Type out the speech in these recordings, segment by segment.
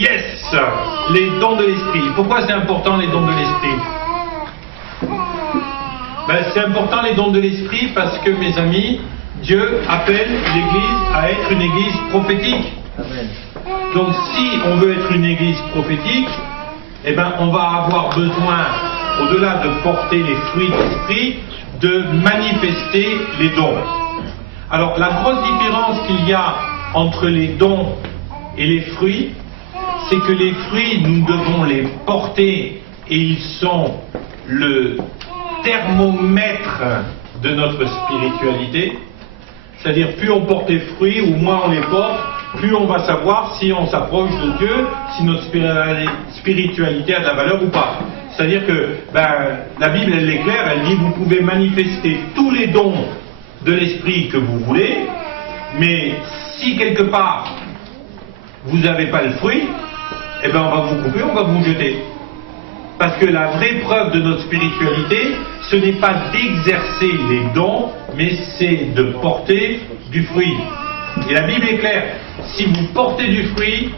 Yes! Les dons de l'esprit. Pourquoi c'est important les dons de l'esprit? C'est important les dons de l'esprit parce que, mes amis, Dieu appelle l'Église à être une Église prophétique. Amen. Donc si on veut être une Église prophétique, on va avoir besoin, au-delà de porter les fruits de l'esprit, de manifester les dons. Alors la grosse différence qu'il y a entre les dons et les fruits, c'est que les fruits, nous devons les porter et ils sont le thermomètre de notre spiritualité. C'est-à-dire, plus on porte les fruits, ou moins on les porte, plus on va savoir si on s'approche de Dieu, si notre spiritualité a de la valeur ou pas. C'est-à-dire que la Bible, elle est claire, elle dit vous pouvez manifester tous les dons de l'esprit que vous voulez, mais si quelque part vous n'avez pas le fruit, on va vous couper, on va vous jeter. Parce que la vraie preuve de notre spiritualité, ce n'est pas d'exercer les dons, mais c'est de porter du fruit. Et la Bible est claire, si vous portez du fruit,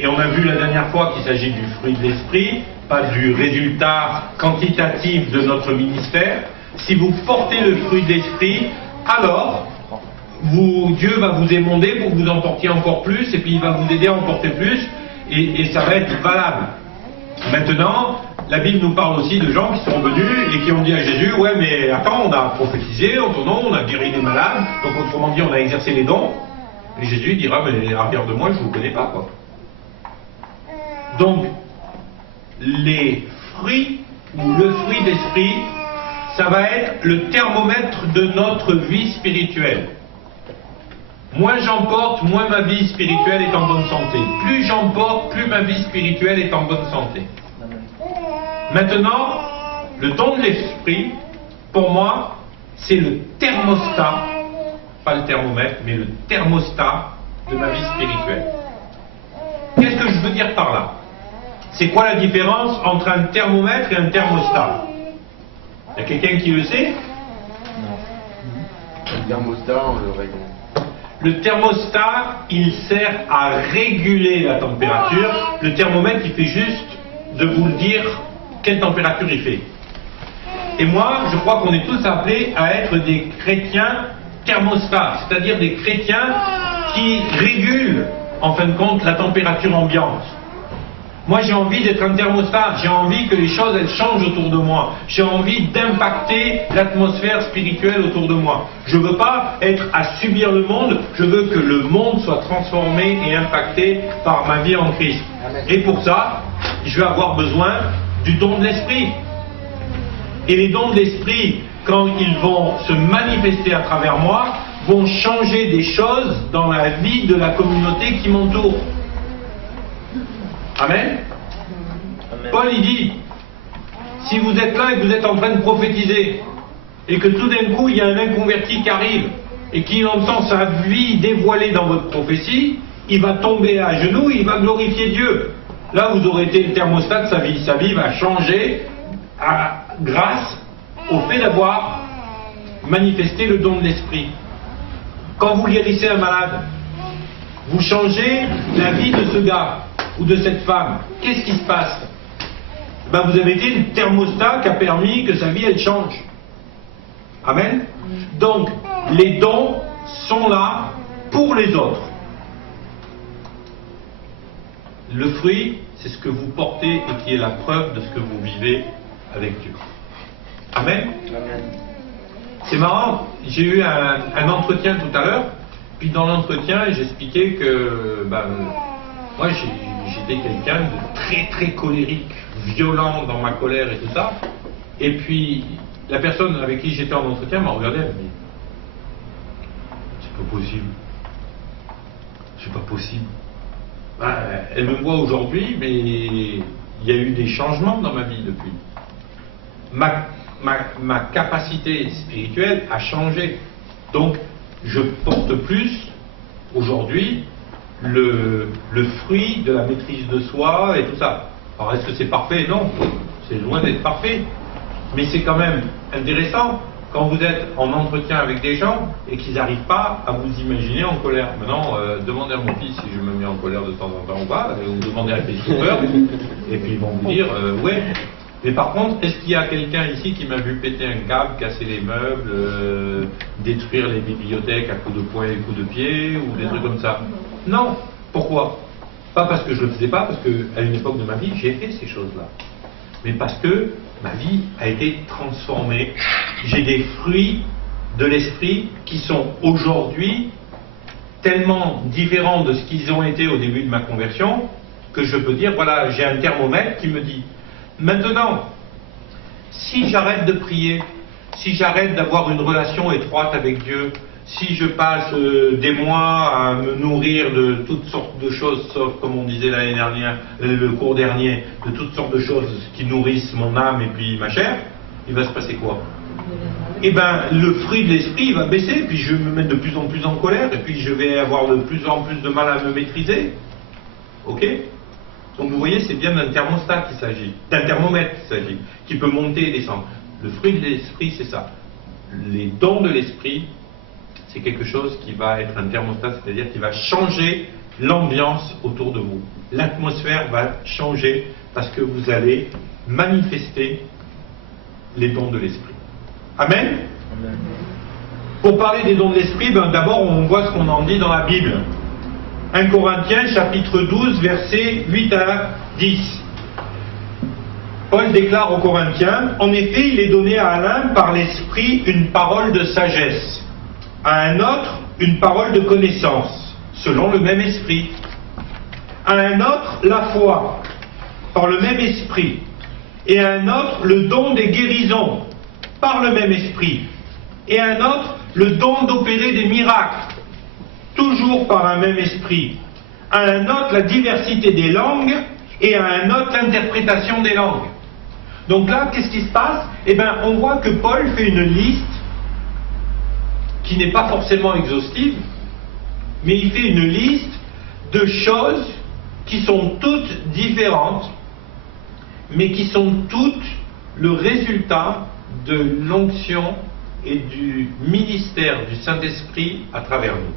et on a vu la dernière fois qu'il s'agit du fruit de l'esprit, pas du résultat quantitatif de notre ministère, si vous portez le fruit de l'esprit, alors Dieu va vous émonder pour que vous en portiez encore plus, et puis il va vous aider à en porter plus, et ça va être valable. Maintenant, la Bible nous parle aussi de gens qui sont venus et qui ont dit à Jésus, ouais mais attends, on a prophétisé en ton nom, on a guéri des malades, donc autrement dit on a exercé les dons. Et Jésus dira, mais arrière de moi, je ne vous connais pas, quoi. Donc, les fruits, ou le fruit d'esprit, ça va être le thermomètre de notre vie spirituelle. Moins j'en porte, moins ma vie spirituelle est en bonne santé. Plus j'en porte, plus ma vie spirituelle est en bonne santé. Maintenant, le don de l'esprit, pour moi, c'est le thermostat, pas le thermomètre, mais le thermostat de ma vie spirituelle. Qu'est-ce que je veux dire par là? C'est quoi la différence entre un thermomètre et un thermostat? Il y a quelqu'un qui le sait? Non. Le thermostat, on le règle. Le thermostat, il sert à réguler la température. Le thermomètre, il fait juste de vous le dire quelle température il fait. Et moi, je crois qu'on est tous appelés à être des chrétiens thermostats, c'est-à-dire des chrétiens qui régulent, en fin de compte, la température ambiante. Moi, j'ai envie d'être un thermostat, j'ai envie que les choses, elles changent autour de moi. J'ai envie d'impacter l'atmosphère spirituelle autour de moi. Je ne veux pas être à subir le monde, je veux que le monde soit transformé et impacté par ma vie en Christ. Et pour ça, je vais avoir besoin du don de l'esprit. Et les dons de l'esprit, quand ils vont se manifester à travers moi, vont changer des choses dans la vie de la communauté qui m'entoure. Amen. Amen. Paul il dit, si vous êtes là et que vous êtes en train de prophétiser, et que tout d'un coup il y a un inconverti qui arrive, et qu'il entend sa vie dévoilée dans votre prophétie, il va tomber à genoux, il va glorifier Dieu. Là vous aurez été le thermostat de sa vie. Sa vie va changer grâce au fait d'avoir manifesté le don de l'esprit. Quand vous guérissez un malade, vous changez la vie de ce gars ou de cette femme. Qu'est-ce qui se passe? Vous avez été le thermostat qui a permis que sa vie elle change. Amen. Donc les dons sont là pour les autres. Le fruit, c'est ce que vous portez et qui est la preuve de ce que vous vivez avec Dieu. Amen. Amen. C'est marrant, j'ai eu un entretien tout à l'heure, puis dans l'entretien, j'expliquais que moi j'étais quelqu'un de très très colérique, violent dans ma colère et tout ça, et puis la personne avec qui j'étais en entretien m'a regardé, elle m'a dit c'est pas possible, c'est pas possible. Elle me voit aujourd'hui, mais il y a eu des changements dans ma vie depuis. Ma capacité spirituelle a changé. Donc, je porte plus, aujourd'hui, le fruit de la maîtrise de soi et tout ça. Alors, est-ce que c'est parfait? Non, c'est loin d'être parfait. Mais c'est quand même intéressant quand vous êtes en entretien avec des gens et qu'ils n'arrivent pas à vous imaginer en colère. Maintenant, demandez à mon fils si je me mets en colère de temps en temps ou pas, ou demandez à Christopher, et puis ils vont vous dire ouais. Mais par contre, est-ce qu'il y a quelqu'un ici qui m'a vu péter un câble, casser les meubles, détruire les bibliothèques à coups de poing et coups de pied, ou des trucs comme ça? Non. Pourquoi? Pas parce que je le faisais pas, parce qu'à une époque de ma vie, j'ai fait ces choses-là. Mais parce que ma vie a été transformée. J'ai des fruits de l'esprit qui sont aujourd'hui tellement différents de ce qu'ils ont été au début de ma conversion, que je peux dire, voilà, j'ai un thermomètre qui me dit, maintenant, si j'arrête de prier, si j'arrête d'avoir une relation étroite avec Dieu, si je passe des mois à me nourrir de toutes sortes de choses, sauf comme on disait l'année dernière, le cours dernier, de toutes sortes de choses qui nourrissent mon âme et puis ma chair, il va se passer quoi? Eh bien, le fruit de l'esprit va baisser, puis je vais me mettre de plus en plus en colère, et puis je vais avoir de plus en plus de mal à me maîtriser. Ok? Donc vous voyez, c'est bien d'un thermostat qu'il s'agit, d'un thermomètre qu'il s'agit, qui peut monter et descendre. Le fruit de l'esprit, c'est ça. Les dons de l'esprit, c'est quelque chose qui va être un thermostat, c'est-à-dire qui va changer l'ambiance autour de vous. L'atmosphère va changer parce que vous allez manifester les dons de l'esprit. Amen? Amen. Pour parler des dons de l'esprit, d'abord on voit ce qu'on en dit dans la Bible. 1 Corinthiens chapitre 12 versets 8 à 10. Paul déclare aux Corinthiens, en effet il est donné à l'un par l'esprit une parole de sagesse, à un autre une parole de connaissance, selon le même esprit, à un autre la foi, par le même esprit, et à un autre le don des guérisons, par le même esprit, et à un autre le don d'opérer des miracles, toujours par un même esprit, à un autre la diversité des langues, et à un autre l'interprétation des langues. Donc là, qu'est-ce qui se passe? Eh bien, on voit que Paul fait une liste qui n'est pas forcément exhaustive, mais il fait une liste de choses qui sont toutes différentes, mais qui sont toutes le résultat de l'onction et du ministère du Saint-Esprit à travers nous.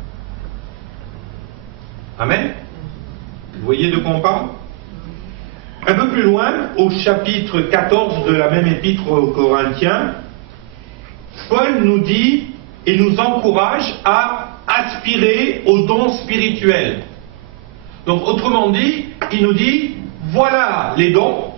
Amen? Vous voyez de quoi on parle? Un peu plus loin, au chapitre 14 de la même épître aux Corinthiens, Paul nous dit et nous encourage à aspirer aux dons spirituels. Donc, autrement dit, il nous dit, voilà les dons,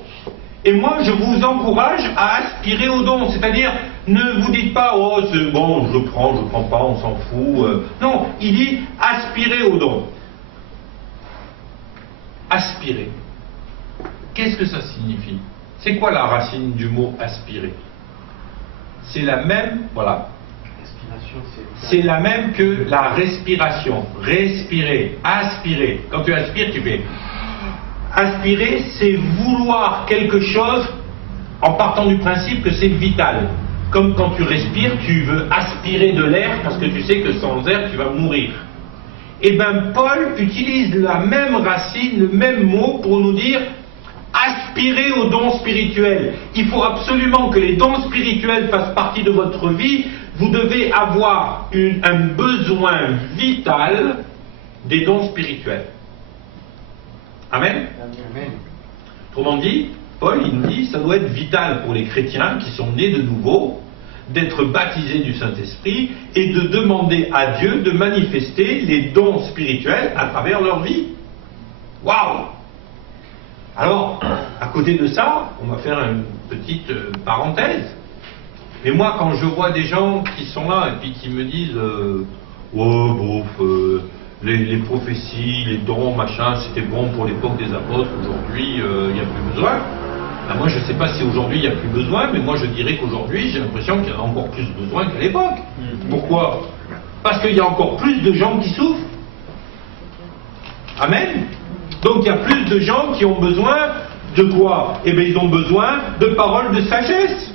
et moi je vous encourage à aspirer aux dons. C'est-à-dire, ne vous dites pas, oh c'est bon, je prends pas, on s'en fout. Non, il dit, aspirez aux dons. Aspirer. Qu'est-ce que ça signifie? C'est quoi la racine du mot aspirer? C'est la même, voilà. C'est la même que la respiration. Respirer, aspirer. Quand tu aspires, tu fais. Aspirer, c'est vouloir quelque chose en partant du principe que c'est vital. Comme quand tu respires, tu veux aspirer de l'air parce que tu sais que sans air, tu vas mourir. Eh bien, Paul utilise la même racine, le même mot pour nous dire aspirez aux dons spirituels. Il faut absolument que les dons spirituels fassent partie de votre vie. Vous devez avoir un besoin vital des dons spirituels. Amen? Amen. Autrement dit, Paul, il nous dit, ça doit être vital pour les chrétiens qui sont nés de nouveau, d'être baptisés du Saint-Esprit et de demander à Dieu de manifester les dons spirituels à travers leur vie. Waouh! Alors, à côté de ça, on va faire une petite parenthèse. Mais moi, quand je vois des gens qui sont là et puis qui me disent oh, bof, les prophéties, les dons, machin, c'était bon pour l'époque des apôtres, aujourd'hui, il n'y a plus besoin. Ben moi, je ne sais pas si aujourd'hui, il n'y a plus besoin, mais moi, je dirais qu'aujourd'hui, j'ai l'impression qu'il y en a encore plus besoin qu'à l'époque. Pourquoi? Parce qu'il y a encore plus de gens qui souffrent. Amen. Donc, il y a plus de gens qui ont besoin de quoi? Eh bien, ils ont besoin de paroles de sagesse.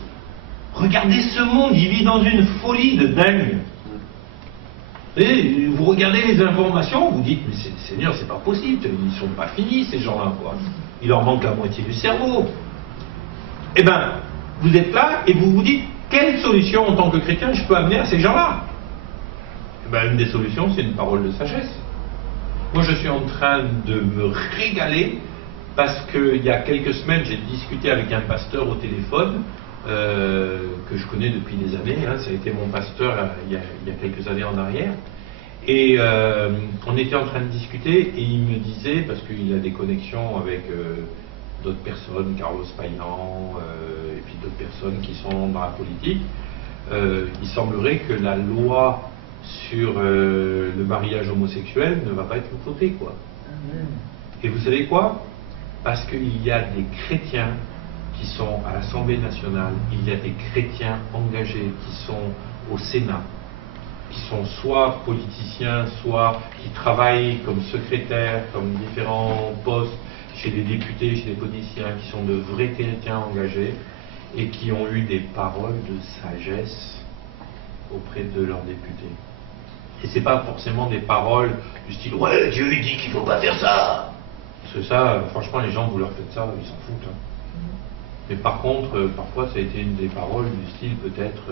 Regardez ce monde, il vit dans une folie de dingue. Et vous regardez les informations, vous dites, mais Seigneur, c'est pas possible, ils ne sont pas finis ces gens-là, quoi. Il leur manque la moitié du cerveau. Eh bien, vous êtes là et vous vous dites, quelle solution en tant que chrétien je peux amener à ces gens-là? Une des solutions, c'est une parole de sagesse. Moi, je suis en train de me régaler parce qu'il y a quelques semaines, j'ai discuté avec un pasteur au téléphone que je connais depuis des années. Ça a été mon pasteur il y a quelques années en arrière. Et on était en train de discuter et il me disait, parce qu'il a des connexions avec d'autres personnes, Carlos Payan, et puis d'autres personnes qui sont dans la politique, il semblerait que la loi sur le mariage homosexuel ne va pas être votée, quoi. Et vous savez quoi? Parce qu'il y a des chrétiens qui sont à l'Assemblée nationale, il y a des chrétiens engagés qui sont au Sénat, qui sont soit politiciens, soit qui travaillent comme secrétaires, comme différents postes chez des députés, chez des politiciens, qui sont de vrais chrétiens engagés et qui ont eu des paroles de sagesse auprès de leurs députés. Et c'est pas forcément des paroles du style « Ouais, Dieu lui dit qu'il faut pas faire ça !» Parce que ça, franchement, les gens, vous leur faites ça, ils s'en foutent. Mais par contre, parfois, ça a été une des paroles du style peut-être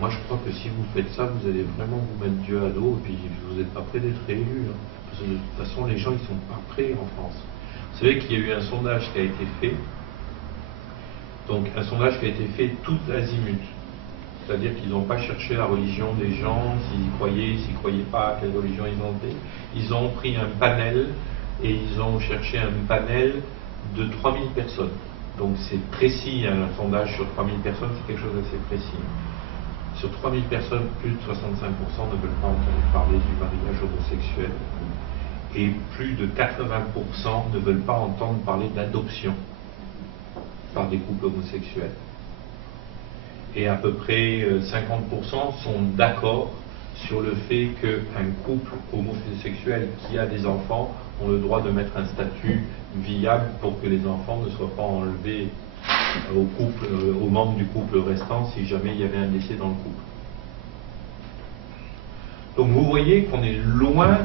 moi, je crois que si vous faites ça, vous allez vraiment vous mettre Dieu à dos et puis vous n'êtes pas prêt d'être élu. Parce que de toute façon, les gens, ils sont pas prêts en France. Vous savez qu'il y a eu un sondage qui a été fait. Donc, un sondage qui a été fait tout azimut. C'est-à-dire qu'ils n'ont pas cherché la religion des gens, s'ils y croyaient pas, à quelle religion ils ont été. Ils ont pris un panel et ils ont cherché un panel de 3000 personnes. Donc c'est précis, un sondage sur 3000 personnes, c'est quelque chose d'assez précis. Sur 3000 personnes, plus de 65% ne veulent pas entendre parler du mariage homosexuel. Et plus de 80% ne veulent pas entendre parler d'adoption par des couples homosexuels. Et à peu près 50% sont d'accord sur le fait qu'un couple homosexuel qui a des enfants ont le droit de mettre un statut viable pour que les enfants ne soient pas enlevés aux membres du couple restant si jamais il y avait un décès dans le couple. Donc vous voyez qu'on est loin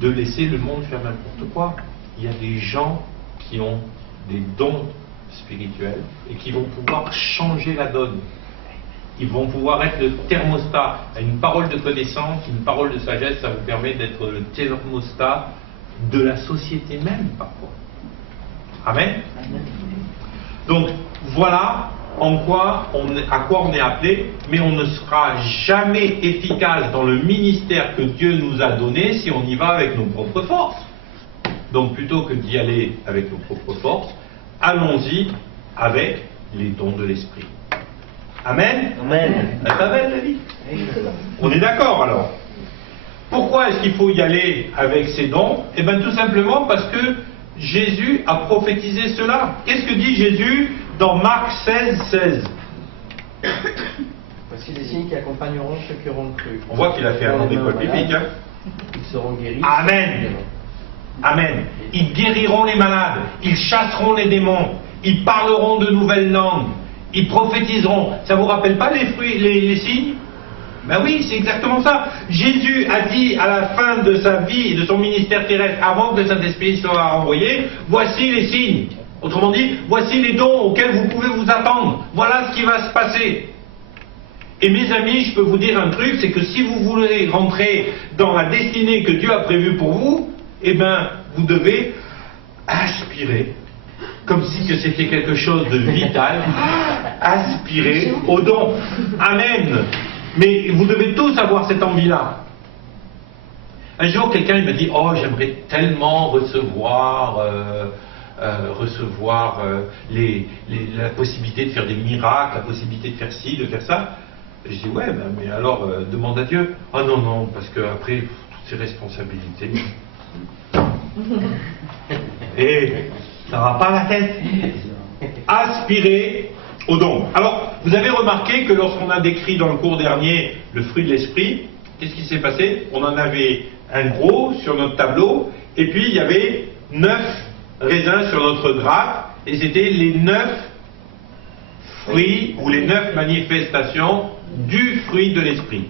de laisser le monde faire n'importe quoi. Il y a des gens qui ont des dons spirituels et qui vont pouvoir changer la donne. Ils vont pouvoir être le thermostat. Une parole de connaissance, une parole de sagesse, ça vous permet d'être le thermostat de la société même, parfois. Amen. Donc, voilà à quoi on est appelé, mais on ne sera jamais efficace dans le ministère que Dieu nous a donné si on y va avec nos propres forces. Donc, plutôt que d'y aller avec nos propres forces, allons-y avec les dons de l'Esprit. Amen. Amen. C'est pas belle la vie. On est d'accord alors. Pourquoi est-ce qu'il faut y aller avec ces dons? Eh bien tout simplement parce que Jésus a prophétisé cela. Qu'est-ce que dit Jésus dans Marc 16, 16? Voici les signes qui accompagneront ceux qui auront cru. On voit qu'il a fait un nom d'école biblique. Ils seront guéris. Amen. Amen. Ils guériront les malades, ils chasseront les démons, ils parleront de nouvelles langues, ils prophétiseront. Ça vous rappelle pas les fruits, les signes? Ben oui, c'est exactement ça. Jésus a dit à la fin de sa vie et de son ministère terrestre, avant que le Saint-Esprit soit envoyé, voici les signes. Autrement dit, voici les dons auxquels vous pouvez vous attendre. Voilà ce qui va se passer. Et mes amis, je peux vous dire un truc, c'est que si vous voulez rentrer dans la destinée que Dieu a prévue pour vous, eh bien, vous devez aspirer, comme si que c'était quelque chose de vital, aspirer aux dons. Amen. Mais vous devez tous avoir cette envie-là. Un jour, quelqu'un il m'a dit « Oh, j'aimerais tellement recevoir la possibilité de faire des miracles, la possibilité de faire ci, de faire ça. » Je dis « Ouais, ben, mais alors, demande à Dieu. » « Ah non, non, parce qu'après, toutes ces responsabilités. » Et ça va pas la tête. Aspirer aux dons. Alors, vous avez remarqué que lorsqu'on a décrit dans le cours dernier le fruit de l'esprit, qu'est-ce qui s'est passé? On en avait un gros sur notre tableau, et puis il y avait 9 raisins sur notre grappe, et c'était les 9 fruits ou les 9 manifestations du fruit de l'esprit.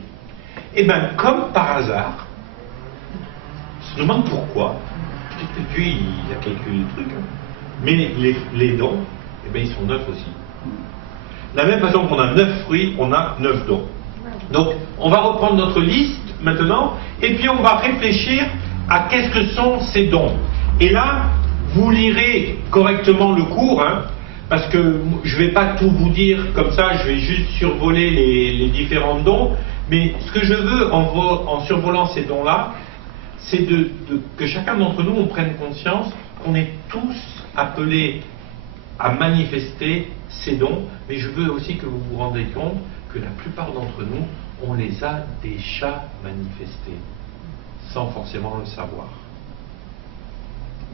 Et bien, comme par hasard, on se demande pourquoi. Peut-être que Dieu il a calculé le truc, hein. Mais les dons, eh bien, ils sont 9 aussi. De la même façon qu'on a 9 fruits, on a 9 dons. Donc, on va reprendre notre liste maintenant, et puis on va réfléchir à qu'est-ce que sont ces dons. Et là, vous lirez correctement le cours, hein, parce que je ne vais pas tout vous dire comme ça, je vais juste survoler les différents dons, mais ce que je veux en survolant ces dons-là, c'est que chacun d'entre nous, on prenne conscience qu'on est tous appelés à manifester ces dons, mais je veux aussi que vous vous rendez compte que la plupart d'entre nous, on les a déjà manifestés, sans forcément le savoir.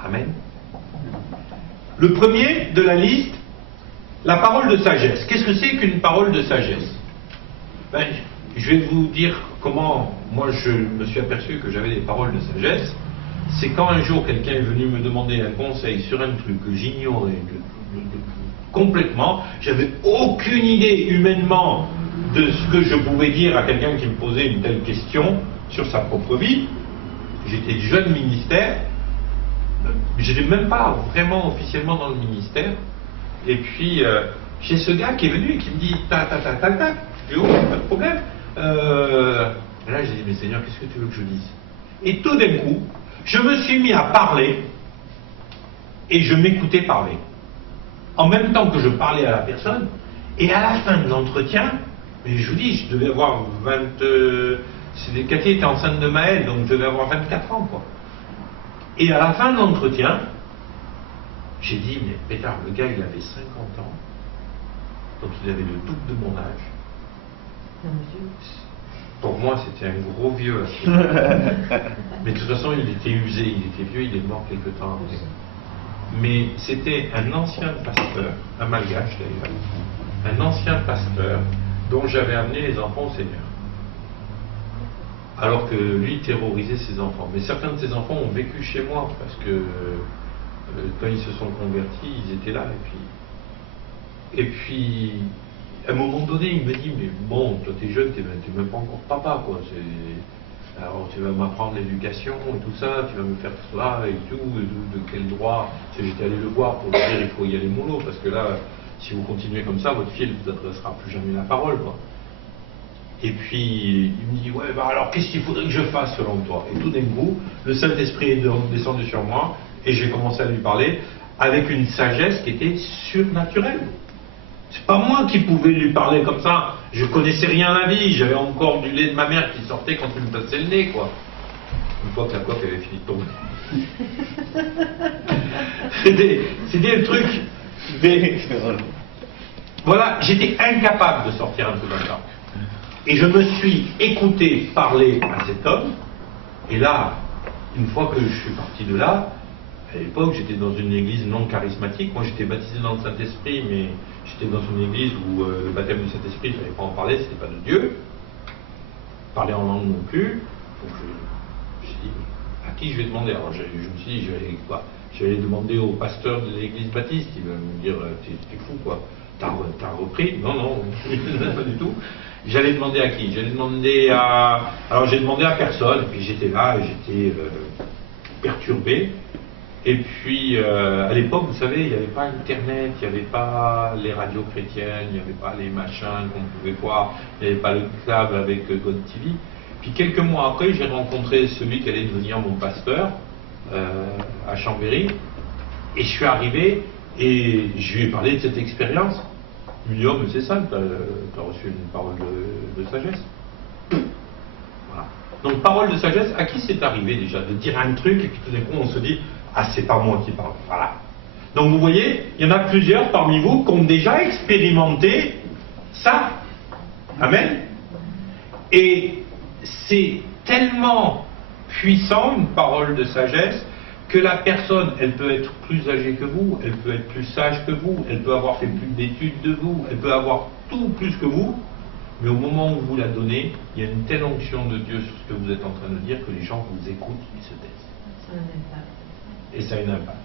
Amen. Le premier de la liste, la parole de sagesse. Qu'est-ce que c'est qu'une parole de sagesse? Ben, je vais vous dire comment moi je me suis aperçu que j'avais des paroles de sagesse. C'est quand un jour quelqu'un est venu me demander un conseil sur un truc que j'ignorais complètement, j'avais aucune idée humainement de ce que je pouvais dire à quelqu'un qui me posait une telle question sur sa propre vie. J'étais jeune ministère, je n'étais même pas vraiment officiellement dans le ministère, et puis j'ai ce gars qui est venu et qui me dit tac, je dis oh, pas de problème. Et là j'ai dit mais Seigneur, qu'est-ce que tu veux que je dise? Et tout d'un coup, je me suis mis à parler et je m'écoutais parler. En même temps que je parlais à la personne, et à la fin de l'entretien, mais je vous dis, je devais avoir Cathy était enceinte de Maël, donc je devais avoir 24 ans, quoi. Et à la fin de l'entretien, j'ai dit, mais pétard, le gars, il avait 50 ans, donc il avait le double de mon âge. Pour moi, c'était un gros vieux. Mais de toute façon, il était usé, il était vieux, il est mort quelque temps après. Mais c'était un ancien pasteur, un malgache d'ailleurs, un ancien pasteur dont j'avais amené les enfants au Seigneur. Alors que lui terrorisait ses enfants. Mais certains de ses enfants ont vécu chez moi parce que quand ils se sont convertis, ils étaient là. Et puis à un moment donné, il me dit, mais bon, toi t'es jeune, t'es même pas encore papa, quoi. Alors tu vas m'apprendre l'éducation et tout ça, tu vas me faire cela et tout, de quel droit? J'étais allé le voir pour lui dire, il faut y aller mollo, parce que là, si vous continuez comme ça, votre fille ne vous adressera plus jamais la parole, quoi. Et puis, il me dit, ouais, bah alors qu'est-ce qu'il faudrait que je fasse selon toi? Et tout d'un coup, le Saint-Esprit est descendu sur moi, et j'ai commencé à lui parler avec une sagesse qui était surnaturelle. C'est pas moi qui pouvais lui parler comme ça. Je connaissais rien à la vie. J'avais encore du lait de ma mère qui sortait quand il me passait le nez, quoi. Une fois que la coiffe avait fini de tomber. C'était le truc. Voilà, j'étais incapable de sortir un peu comme ça. Et je me suis écouté parler à cet homme. Et là, une fois que je suis parti de là, à l'époque, j'étais dans une église non charismatique. Moi, j'étais baptisé dans le Saint-Esprit, mais j'étais dans une église où le baptême du Saint-Esprit, je n'avais pas en parler, c'était pas de Dieu. Parler en langue non plus. Donc, je me suis dit, à qui je vais demander? Alors, je me suis dit, je vais aller demander au pasteur de l'église baptiste. Il va me dire, t'es fou, quoi. T'as repris? Non, pas du tout. J'allais demander à qui? J'allais demander à... Alors, j'ai demandé à personne, puis j'étais là, et j'étais perturbé. Et puis, à l'époque, vous savez, il n'y avait pas Internet, il n'y avait pas les radios chrétiennes, il n'y avait pas les machins qu'on pouvait voir, il n'y avait pas le câble avec God TV. Puis quelques mois après, j'ai rencontré celui qui allait devenir mon pasteur à Chambéry. Et je suis arrivé et je lui ai parlé de cette expérience. Il me dit, oh, mais c'est ça, tu as reçu une parole de sagesse. Voilà. Donc, parole de sagesse, à qui c'est arrivé déjà de dire un truc et puis tout d'un coup, on se dit, ah, c'est pas moi qui parle. Voilà. Donc vous voyez, il y en a plusieurs parmi vous qui ont déjà expérimenté ça. Amen. Et c'est tellement puissant, une parole de sagesse, que la personne, elle peut être plus âgée que vous, elle peut être plus sage que vous, elle peut avoir fait plus d'études de vous, elle peut avoir tout plus que vous, mais au moment où vous la donnez, il y a une telle onction de Dieu sur ce que vous êtes en train de dire que les gens vous écoutent, ils se taisent. Et ça a un impact.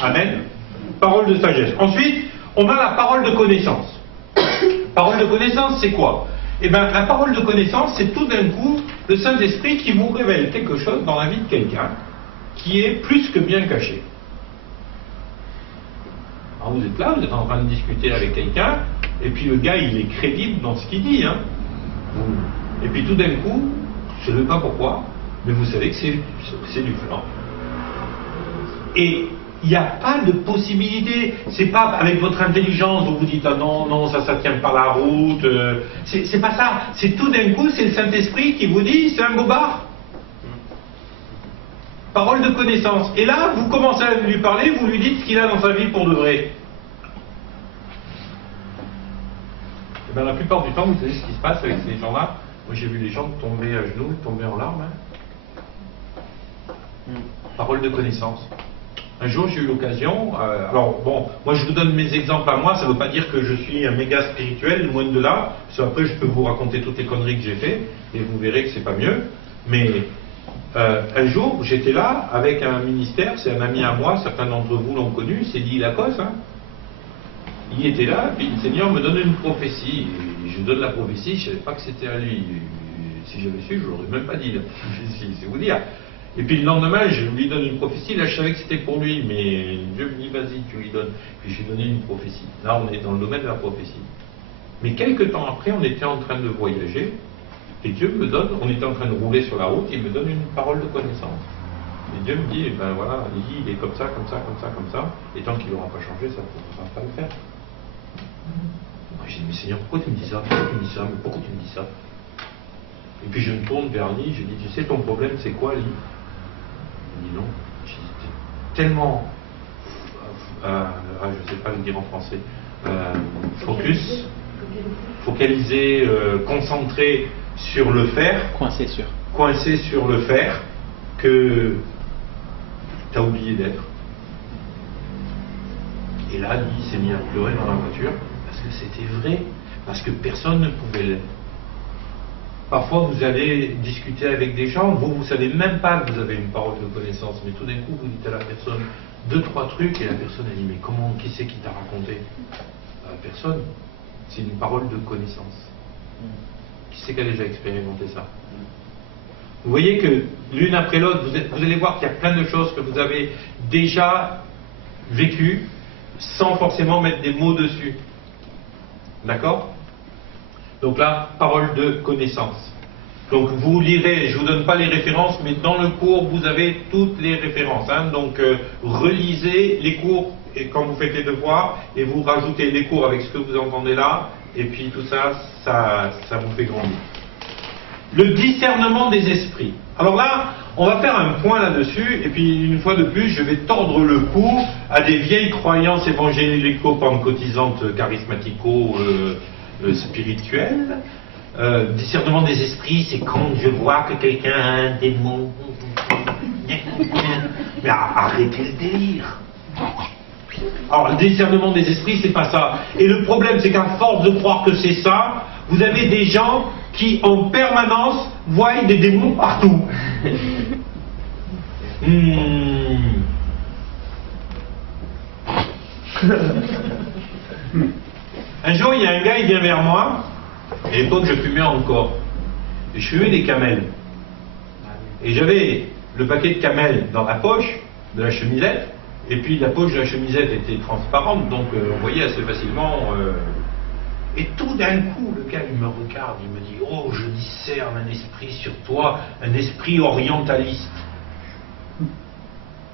Amen. Parole de sagesse. Ensuite, on a la parole de connaissance. Parole de connaissance, c'est quoi? Eh bien, la parole de connaissance, c'est tout d'un coup le Saint-Esprit qui vous révèle quelque chose dans la vie de quelqu'un qui est plus que bien caché. Alors vous êtes là, vous êtes en train de discuter avec quelqu'un, et puis le gars il est crédible dans ce qu'il dit, hein. Et puis tout d'un coup, je ne sais pas pourquoi, mais vous savez que c'est du flan. Et il n'y a pas de possibilité, c'est pas avec votre intelligence où vous dites ah non, non, ça tient pas la route, c'est pas ça, c'est tout d'un coup, c'est le Saint-Esprit qui vous dit c'est un bobard. Parole de connaissance. Et là, vous commencez à lui parler, vous lui dites ce qu'il a dans sa vie pour de vrai. Et bien, la plupart du temps, vous savez ce qui se passe avec ces gens-là. Moi, j'ai vu les gens tomber à genoux, tomber en larmes. Hein. Parole de connaissance. Un jour, j'ai eu l'occasion, alors bon, moi je vous donne mes exemples à moi, ça ne veut pas dire que je suis un méga spirituel, loin de là, parce qu'après je peux vous raconter toutes les conneries que j'ai fait, et vous verrez que c'est pas mieux, mais un jour, j'étais là avec un ministère, c'est un ami à moi, certains d'entre vous l'ont connu, c'est Guy Lacoste, hein. Il était là, puis le Seigneur me donne une prophétie, et je donne la prophétie, je ne savais pas que c'était à lui, si j'avais su, je ne l'aurais même pas dit, c'est vous dire. Et puis le lendemain, je lui donne une prophétie, là je savais que c'était pour lui, mais Dieu me dit vas-y, tu lui donnes. Puis j'ai donné une prophétie. Là on est dans le domaine de la prophétie. Mais quelques temps après, on était en train de voyager, et Dieu me donne, on était en train de rouler sur la route, il me donne une parole de connaissance. Et Dieu me dit, eh ben voilà, il est comme ça, comme ça, comme ça, comme ça, et tant qu'il n'aura pas changé, ça ne pourra pas le faire. Moi j'ai dit, mais Seigneur, pourquoi tu me dis ça? Pourquoi tu me dis ça? Mais pourquoi tu me dis ça? Et puis je me tourne vers Lee, je dis, tu sais ton problème c'est quoi, Lee? Il dit non. J'étais tellement, je ne sais pas le dire en français, focalisé, concentré sur le faire, coincé sur le faire, que tu as oublié d'être. Et là, lui, il s'est mis à pleurer dans la voiture, parce que c'était vrai, parce que personne ne pouvait l'être. Parfois, vous allez discuter avec des gens, vous ne savez même pas que vous avez une parole de connaissance, mais tout d'un coup, vous dites à la personne 2-3 trucs, et la personne, elle dit, mais comment, qui c'est qui t'a raconté? Personne. C'est une parole de connaissance. Qui c'est qui a déjà expérimenté ça? Vous voyez que l'une après l'autre, vous allez voir qu'il y a plein de choses que vous avez déjà vécues, sans forcément mettre des mots dessus. D'accord? Donc là, parole de connaissance. Donc vous lirez, je ne vous donne pas les références, mais dans le cours, vous avez toutes les références. Hein. Donc relisez les cours et quand vous faites les devoirs, et vous rajoutez les cours avec ce que vous entendez là, et puis tout ça, ça vous fait grandir. Le discernement des esprits. Alors là, on va faire un point là-dessus, et puis une fois de plus, je vais tordre le cou à des vieilles croyances évangélico-pentecôtisantes, charismatico- spirituel. Discernement des esprits, c'est quand je vois que quelqu'un a un démon. Mais arrêtez le délire. Alors le discernement des esprits, c'est pas ça. Et le problème, c'est qu'à force de croire que c'est ça, vous avez des gens qui en permanence voient des démons partout. Un jour, il y a un gars, il vient vers moi. À l'époque, je fumais encore. Et je fumais des camels. Et j'avais le paquet de camels dans la poche de la chemisette. Et puis la poche de la chemisette était transparente, donc on voyait assez facilement. Et tout d'un coup, le gars, il me regarde, il me dit, oh, je discerne un esprit sur toi, un esprit orientaliste.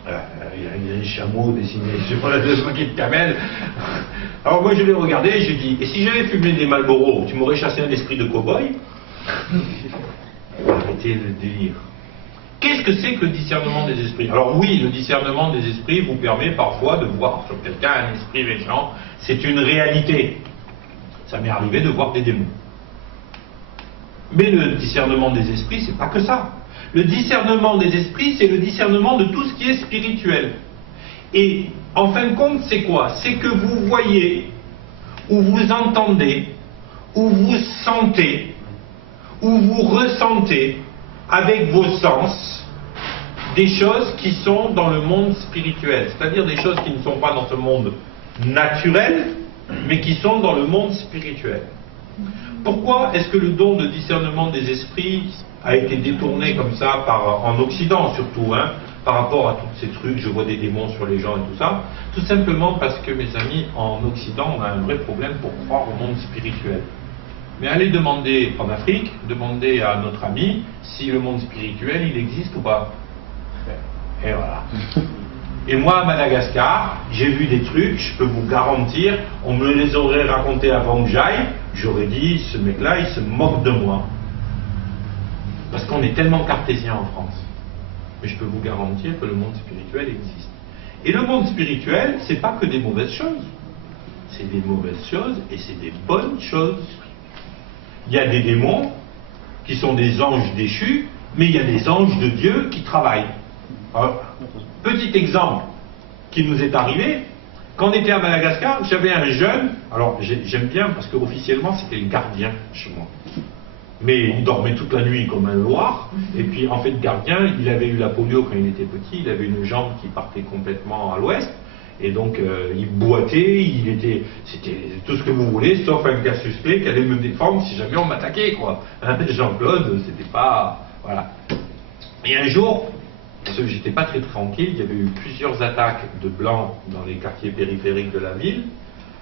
Il y a un chameau dessiné sur le paquet de camel. Alors moi je l'ai regardé et j'ai dit, et si j'avais fumé des Marlboro, tu m'aurais chassé un esprit de cow-boy? Arrêtez le délire. Qu'est-ce que c'est que le discernement des esprits? Alors oui, le discernement des esprits vous permet parfois de voir sur quelqu'un un esprit méchant. C'est une réalité. Ça m'est arrivé de voir des démons. Mais le discernement des esprits, c'est pas que ça. Le discernement des esprits, c'est le discernement de tout ce qui est spirituel. Et en fin de compte, c'est quoi? C'est que vous voyez, ou vous entendez, ou vous sentez, ou vous ressentez avec vos sens des choses qui sont dans le monde spirituel, c'est-à-dire des choses qui ne sont pas dans ce monde naturel, mais qui sont dans le monde spirituel. Pourquoi est-ce que le don de discernement des esprits a été détourné comme ça en Occident surtout, hein, par rapport à tous ces trucs, je vois des démons sur les gens et tout ça, tout simplement parce que, mes amis, en Occident, on a un vrai problème pour croire au monde spirituel. Mais allez demander en Afrique, demandez à notre ami si le monde spirituel, il existe ou pas. Et voilà. Et moi, à Madagascar, j'ai vu des trucs, je peux vous garantir, on me les aurait racontés avant que j'aille, j'aurais dit, ce mec-là, il se moque de moi. Parce qu'on est tellement cartésien en France. Mais je peux vous garantir que le monde spirituel existe. Et le monde spirituel, c'est pas que des mauvaises choses. C'est des mauvaises choses et c'est des bonnes choses. Il y a des démons qui sont des anges déchus, mais il y a des anges de Dieu qui travaillent. Alors, petit exemple qui nous est arrivé, quand on était à Madagascar, j'avais un jeune, alors j'aime bien parce qu'officiellement c'était le gardien chez moi. Mais il dormait toute la nuit comme un loir, et puis en fait gardien, il avait eu la polio quand il était petit, il avait une jambe qui partait complètement à l'ouest, et donc il boitait, c'était tout ce que vous voulez, sauf un gars suspect qui allait me défendre si jamais on m'attaquait, quoi. Hein, Jean-Claude, c'était pas... Voilà. Et un jour, parce que j'étais pas très tranquille, il y avait eu plusieurs attaques de blancs dans les quartiers périphériques de la ville.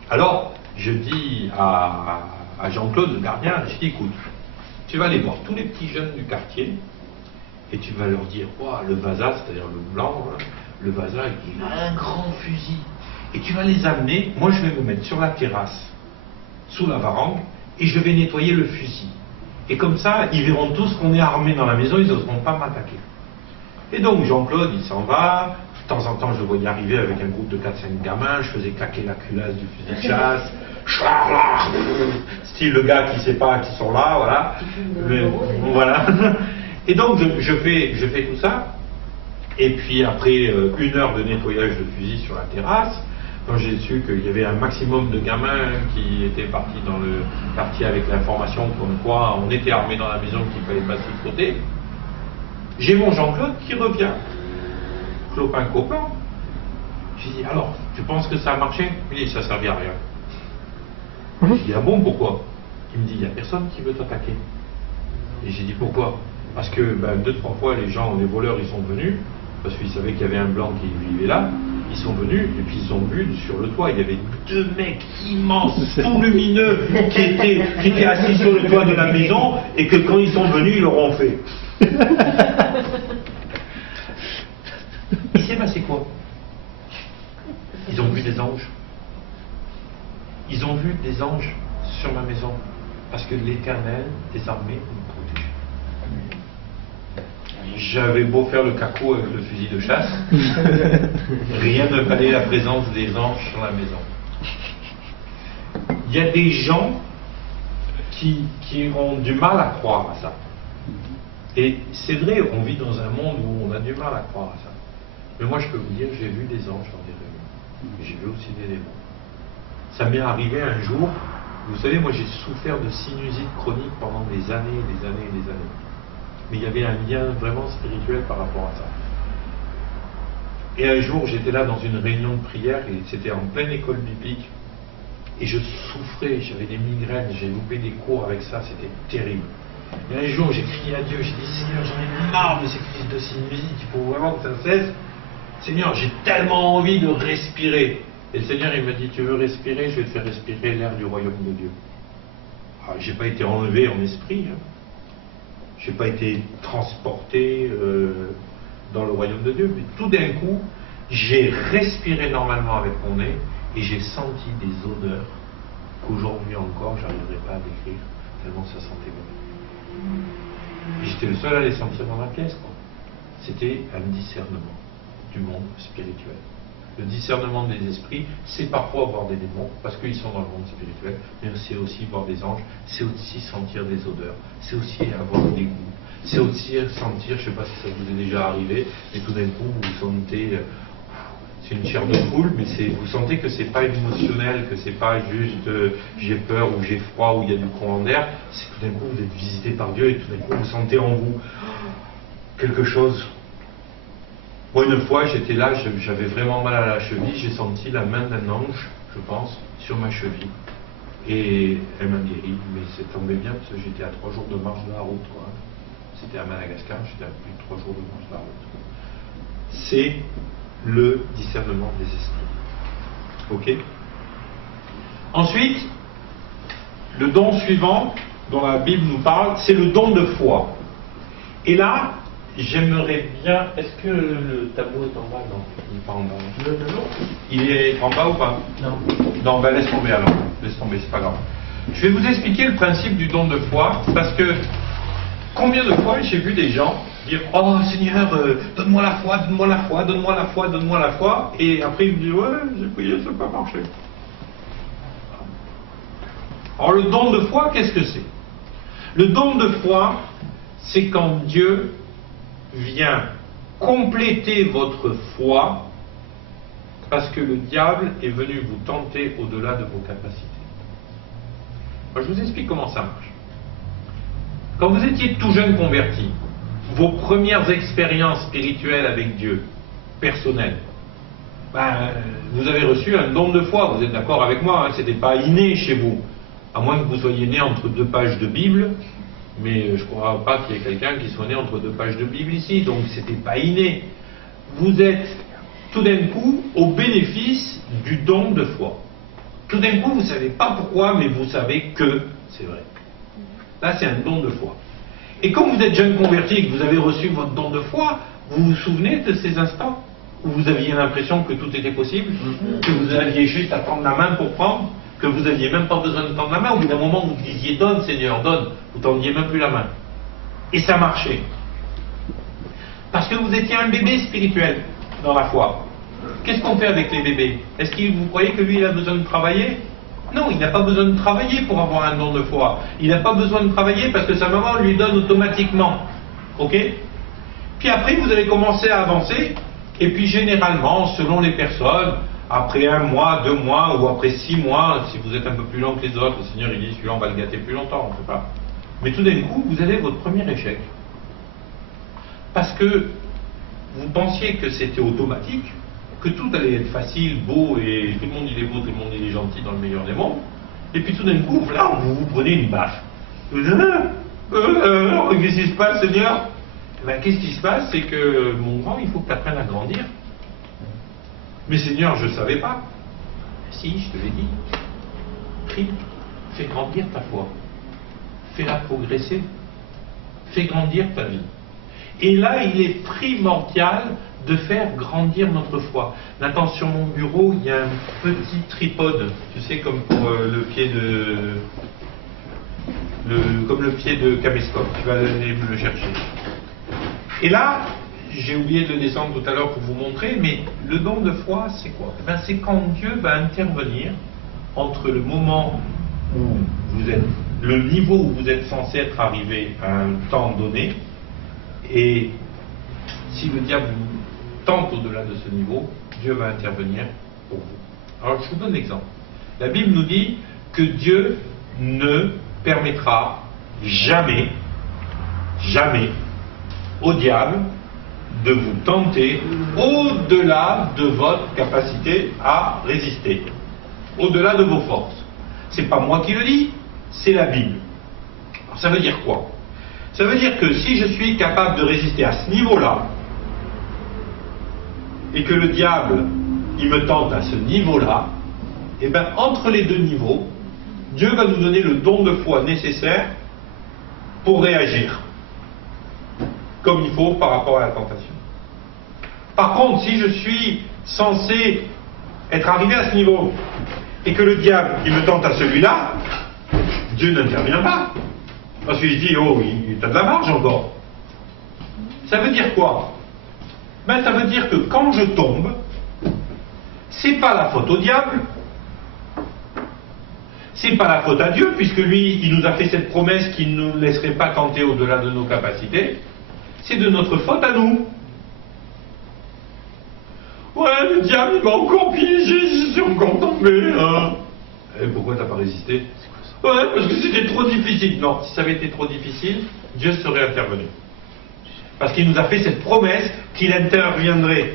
Alors, je dis à Jean-Claude, le gardien, je dis, écoute, tu vas aller voir tous les petits jeunes du quartier et tu vas leur dire, le Vasa, c'est-à-dire le blanc, hein, le Vasa, il a un grand fusil. Et tu vas les amener, moi je vais me mettre sur la terrasse, sous la varangue, et je vais nettoyer le fusil. Et comme ça, ils verront tous qu'on est armés dans la maison, ils n'oseront pas m'attaquer. Et donc Jean-Claude, il s'en va, de temps en temps je le voyais arriver avec un groupe de 4-5 gamins, je faisais claquer la culasse du fusil de chasse, style le gars qui sait pas qu'ils sont là, voilà. Voilà. Et donc je fais tout ça, et puis après 1 heure de nettoyage de fusil sur la terrasse, quand j'ai su qu'il y avait un maximum de gamins qui étaient partis dans le quartier avec l'information comme quoi on était armés dans la maison, qu'il fallait pas s'y frotter, j'ai mon Jean-Claude qui revient, clopin copain. J'ai dit, alors, tu penses que ça a marché? Il dit, ça servit à rien. J'ai dit, ah bon, pourquoi? Il me dit, il n'y a personne qui veut t'attaquer. Et j'ai dit, pourquoi? Parce que 2-3 fois, les gens, les voleurs, ils sont venus, parce qu'ils savaient qu'il y avait un blanc qui vivait là, ils sont venus, et puis ils ont vu sur le toit, il y avait 2 mecs immenses, tout lumineux, qui étaient assis sur le toit de la maison, et que quand ils sont venus, ils leur ont fait. Il s'est passé quoi? Ils ont vu des anges. Ils ont vu des anges sur ma maison. Parce que l'Éternel des armées me protège. J'avais beau faire le cacou avec le fusil de chasse, rien ne valait la présence des anges sur la maison. Il y a des gens qui ont du mal à croire à ça. Et c'est vrai, on vit dans un monde où on a du mal à croire à ça. Mais moi, je peux vous dire, j'ai vu des anges dans des rêves. J'ai vu aussi des démons. Ça m'est arrivé un jour, vous savez, moi j'ai souffert de sinusite chronique pendant des années et des années et des années. Mais il y avait un lien vraiment spirituel par rapport à ça. Et un jour, j'étais là dans une réunion de prière, et c'était en pleine école biblique, et je souffrais, j'avais des migraines, j'ai loupé des cours avec ça, c'était terrible. Et un jour, j'ai crié à Dieu, j'ai dit, Seigneur, j'en ai marre de ces crises de sinusite, il faut vraiment que ça cesse. Seigneur, j'ai tellement envie de respirer. Et le Seigneur, il m'a dit, tu veux respirer, je vais te faire respirer l'air du royaume de Dieu. Alors, j'ai pas été enlevé en esprit, hein. J'ai pas été transporté dans le royaume de Dieu, mais tout d'un coup, j'ai respiré normalement avec mon nez, et j'ai senti des odeurs qu'aujourd'hui encore, j'arriverai pas à décrire, tellement ça sentait bon. Et j'étais le seul à les sentir dans la pièce, quoi. C'était un discernement du monde spirituel. Le discernement des esprits, c'est parfois voir des démons, parce qu'ils sont dans le monde spirituel, mais c'est aussi voir des anges, c'est aussi sentir des odeurs, c'est aussi avoir des goûts, c'est aussi sentir, je ne sais pas si ça vous est déjà arrivé, mais tout d'un coup vous sentez, c'est une chair de poule, mais vous sentez que c'est pas émotionnel, que c'est pas juste j'ai peur ou j'ai froid ou il y a du courant d'air, c'est tout d'un coup vous êtes visité par Dieu et tout d'un coup vous sentez en vous quelque chose. Moi, une fois, j'étais là, j'avais vraiment mal à la cheville, j'ai senti la main d'un ange, je pense, sur ma cheville. Et elle m'a guéri, mais c'est tombé bien parce que j'étais à 3 jours de marche de la route, quoi. C'était à Madagascar, j'étais à plus de 3 jours de marche de la route. c'est le discernement des esprits. Ok? Ensuite, le don suivant dont la Bible nous parle, c'est le don de foi. Et là, j'aimerais bien... Est-ce que le tableau est en bas? Non, il n'est pas en bas. Il est en bas ou pas? Non. Non, ben laisse tomber alors. Laisse tomber, c'est pas grave. Je vais vous expliquer le principe du don de foi, parce que combien de fois j'ai vu des gens dire « Oh Seigneur, donne-moi la foi, donne-moi la foi, donne-moi la foi, donne-moi la foi », et après ils me disent « Ouais, j'ai prié, ça n'a pas marché ». Alors le don de foi, qu'est-ce que c'est? Le don de foi, c'est quand Dieu vient compléter votre foi parce que le diable est venu vous tenter au-delà de vos capacités. Alors, je vous explique comment ça marche. Quand vous étiez tout jeune converti, vos premières expériences spirituelles avec Dieu, personnelles, vous avez reçu un don de foi, vous êtes d'accord avec moi, hein, ce n'était pas inné chez vous, à moins que vous soyez né entre deux pages de Bible, mais je ne crois pas qu'il y ait quelqu'un qui soit né entre deux pages de Bible ici, donc ce n'était pas inné. Vous êtes tout d'un coup au bénéfice du don de foi. Tout d'un coup, vous ne savez pas pourquoi, mais vous savez que c'est vrai. Là, c'est un don de foi. Et quand vous êtes jeune converti et que vous avez reçu votre don de foi, vous vous souvenez de ces instants où vous aviez l'impression que tout était possible, que vous aviez juste à tendre la main pour prendre, que vous n'aviez même pas besoin de tendre la main, au bout d'un moment vous disiez « Donne Seigneur, donne », vous tendiez même plus la main. Et ça marchait. Parce que vous étiez un bébé spirituel dans la foi. Qu'est-ce qu'on fait avec les bébés? Est-ce que vous croyez que lui il a besoin de travailler? Non, il n'a pas besoin de travailler pour avoir un don de foi. Il n'a pas besoin de travailler parce que sa maman lui donne automatiquement. Ok? Puis après vous allez commencer à avancer, et puis généralement, selon les personnes, après 1 mois, 2 mois, ou après 6 mois, si vous êtes un peu plus long que les autres, le Seigneur il dit celui-là on va le gâter plus longtemps, on ne peut pas. Mais tout d'un coup, vous avez votre premier échec. Parce que vous pensiez que c'était automatique, que tout allait être facile, beau, et tout le monde il est beau, tout le monde il est gentil dans le meilleur des mondes. Et puis tout d'un coup, là, vous prenez une baffe. Vous dites, qu'est-ce qui se passe, Seigneur? Qu'est-ce qui se passe? C'est que, mon grand, il faut que tu apprennes à grandir. Mais Seigneur, je ne savais pas. Si, je te l'ai dit. Prie, fais grandir ta foi. Fais-la progresser. Fais grandir ta vie. Et là, il est primordial de faire grandir notre foi. Nathan, sur mon bureau, il y a un petit tripode, tu sais, comme pour le pied de... comme le pied de caméscope. Tu vas aller me le chercher. Et là, j'ai oublié de le descendre tout à l'heure pour vous montrer, mais le don de foi, c'est quoi? C'est quand Dieu va intervenir entre le moment où vous êtes, le niveau où vous êtes censé être arrivé à un temps donné, et si le diable vous tente au-delà de ce niveau, Dieu va intervenir pour vous. Alors je vous donne l'exemple. La Bible nous dit que Dieu ne permettra jamais, jamais au diable de vous tenter au-delà de votre capacité à résister, au-delà de vos forces. C'est pas moi qui le dis, c'est la Bible. Alors, ça veut dire quoi? Ça veut dire que si je suis capable de résister à ce niveau-là, et que le diable, il me tente à ce niveau-là, et bien entre les deux niveaux, Dieu va nous donner le don de foi nécessaire pour réagir comme il faut par rapport à la tentation. Par contre, si je suis censé être arrivé à ce niveau, et que le diable, il me tente à celui-là, Dieu n'intervient pas. Parce qu'il se dit, oh, t'as de la marge encore. Ça veut dire quoi? Ça veut dire que quand je tombe, c'est pas la faute au diable, c'est pas la faute à Dieu, puisque lui, il nous a fait cette promesse qu'il ne nous laisserait pas tenter au-delà de nos capacités, c'est de notre faute à nous. Ouais, le diable, il m'a encore piégé, je suis encore tombé. Hein. Et pourquoi t'as pas résisté? Ouais, parce que c'était trop difficile. Non, si ça avait été trop difficile, Dieu serait intervenu. Parce qu'il nous a fait cette promesse qu'il interviendrait.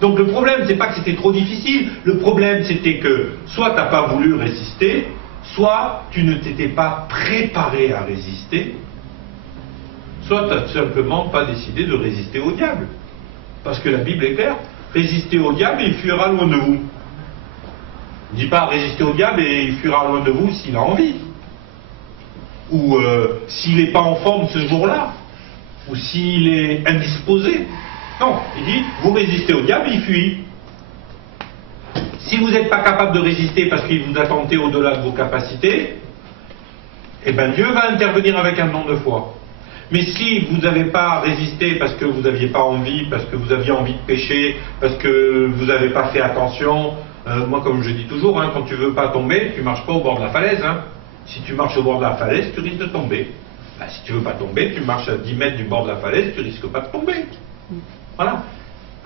Donc le problème, c'est pas que c'était trop difficile, le problème c'était que soit tu n'as pas voulu résister, soit tu ne t'étais pas préparé à résister, soit tu n'as tout simplement pas décidé de résister au diable. Parce que la Bible est claire. Résistez au diable et il fuira loin de vous. Il ne dit pas résister au diable et il fuira loin de vous s'il a envie. Ou s'il n'est pas en forme ce jour-là. Ou s'il est indisposé. Non, il dit, vous résistez au diable, il fuit. Si vous n'êtes pas capable de résister parce qu'il vous a tenté au-delà de vos capacités, eh bien Dieu va intervenir avec un don de foi. Mais si vous n'avez pas résisté parce que vous n'aviez pas envie, parce que vous aviez envie de pécher, parce que vous n'avez pas fait attention, moi comme je dis toujours, hein, quand tu ne veux pas tomber, tu ne marches pas au bord de la falaise. Hein. Si tu marches au bord de la falaise, tu risques de tomber. Ben, si tu ne veux pas tomber, tu marches à 10 mètres du bord de la falaise, tu ne risques pas de tomber. Voilà.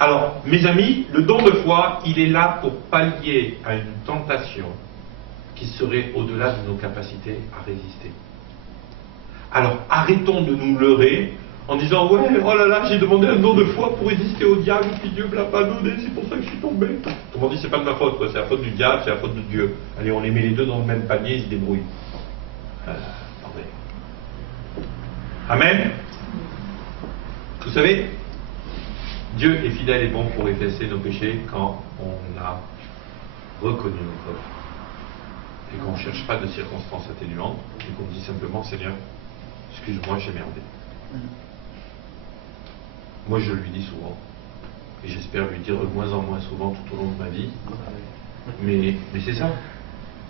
Alors, mes amis, le don de foi, il est là pour pallier à une tentation qui serait au-delà de nos capacités à résister. Alors, arrêtons de nous leurrer en disant « Ouais, oh là là, j'ai demandé un don de foi pour résister au diable, puis Dieu me l'a pas donné, c'est pour ça que je suis tombé. » Autrement dit, c'est pas de ma faute, quoi. C'est la faute du diable, c'est la faute de Dieu. Allez, on les met les deux dans le même panier, ils se débrouillent. Attendez. Amen. Vous savez, Dieu est fidèle et bon pour effacer nos péchés quand on a reconnu nos fautes. Et qu'on ne cherche pas de circonstances atténuantes, et qu'on dit simplement, Seigneur, excuse-moi, j'ai merdé. Moi, je lui dis souvent, et j'espère lui dire de moins en moins souvent tout au long de ma vie, mais c'est ça.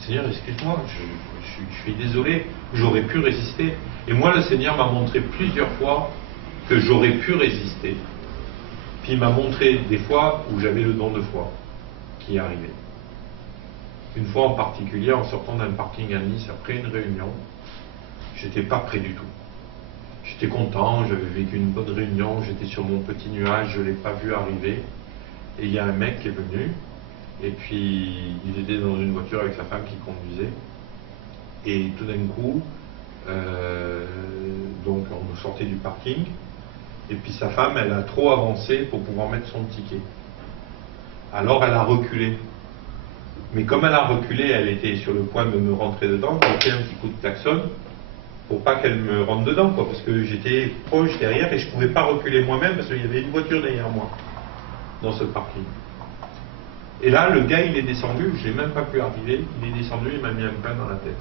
Seigneur, excuse-moi, je suis désolé, j'aurais pu résister. Et moi, le Seigneur m'a montré plusieurs fois que j'aurais pu résister. Puis il m'a montré des fois où j'avais le don de foi qui est arrivé. Une fois en particulier, en sortant d'un parking à Nice après une réunion, j'étais pas prêt du tout. J'étais content, j'avais vécu une bonne réunion, j'étais sur mon petit nuage, je ne l'ai pas vu arriver. Et il y a un mec qui est venu, et puis il était dans une voiture avec sa femme qui conduisait. Et tout d'un coup, donc on sortait du parking, et puis sa femme, elle a trop avancé pour pouvoir mettre son ticket. Alors elle a reculé. Mais comme elle a reculé, elle était sur le point de me rentrer dedans, j'ai fait un petit coup de klaxon pour pas qu'elle me rentre dedans, quoi, parce que j'étais proche derrière et je pouvais pas reculer moi-même parce qu'il y avait une voiture derrière moi dans ce parking. Et là, le gars, il est descendu, je n'ai même pas pu arriver, il est descendu, il m'a mis un pain dans la tête.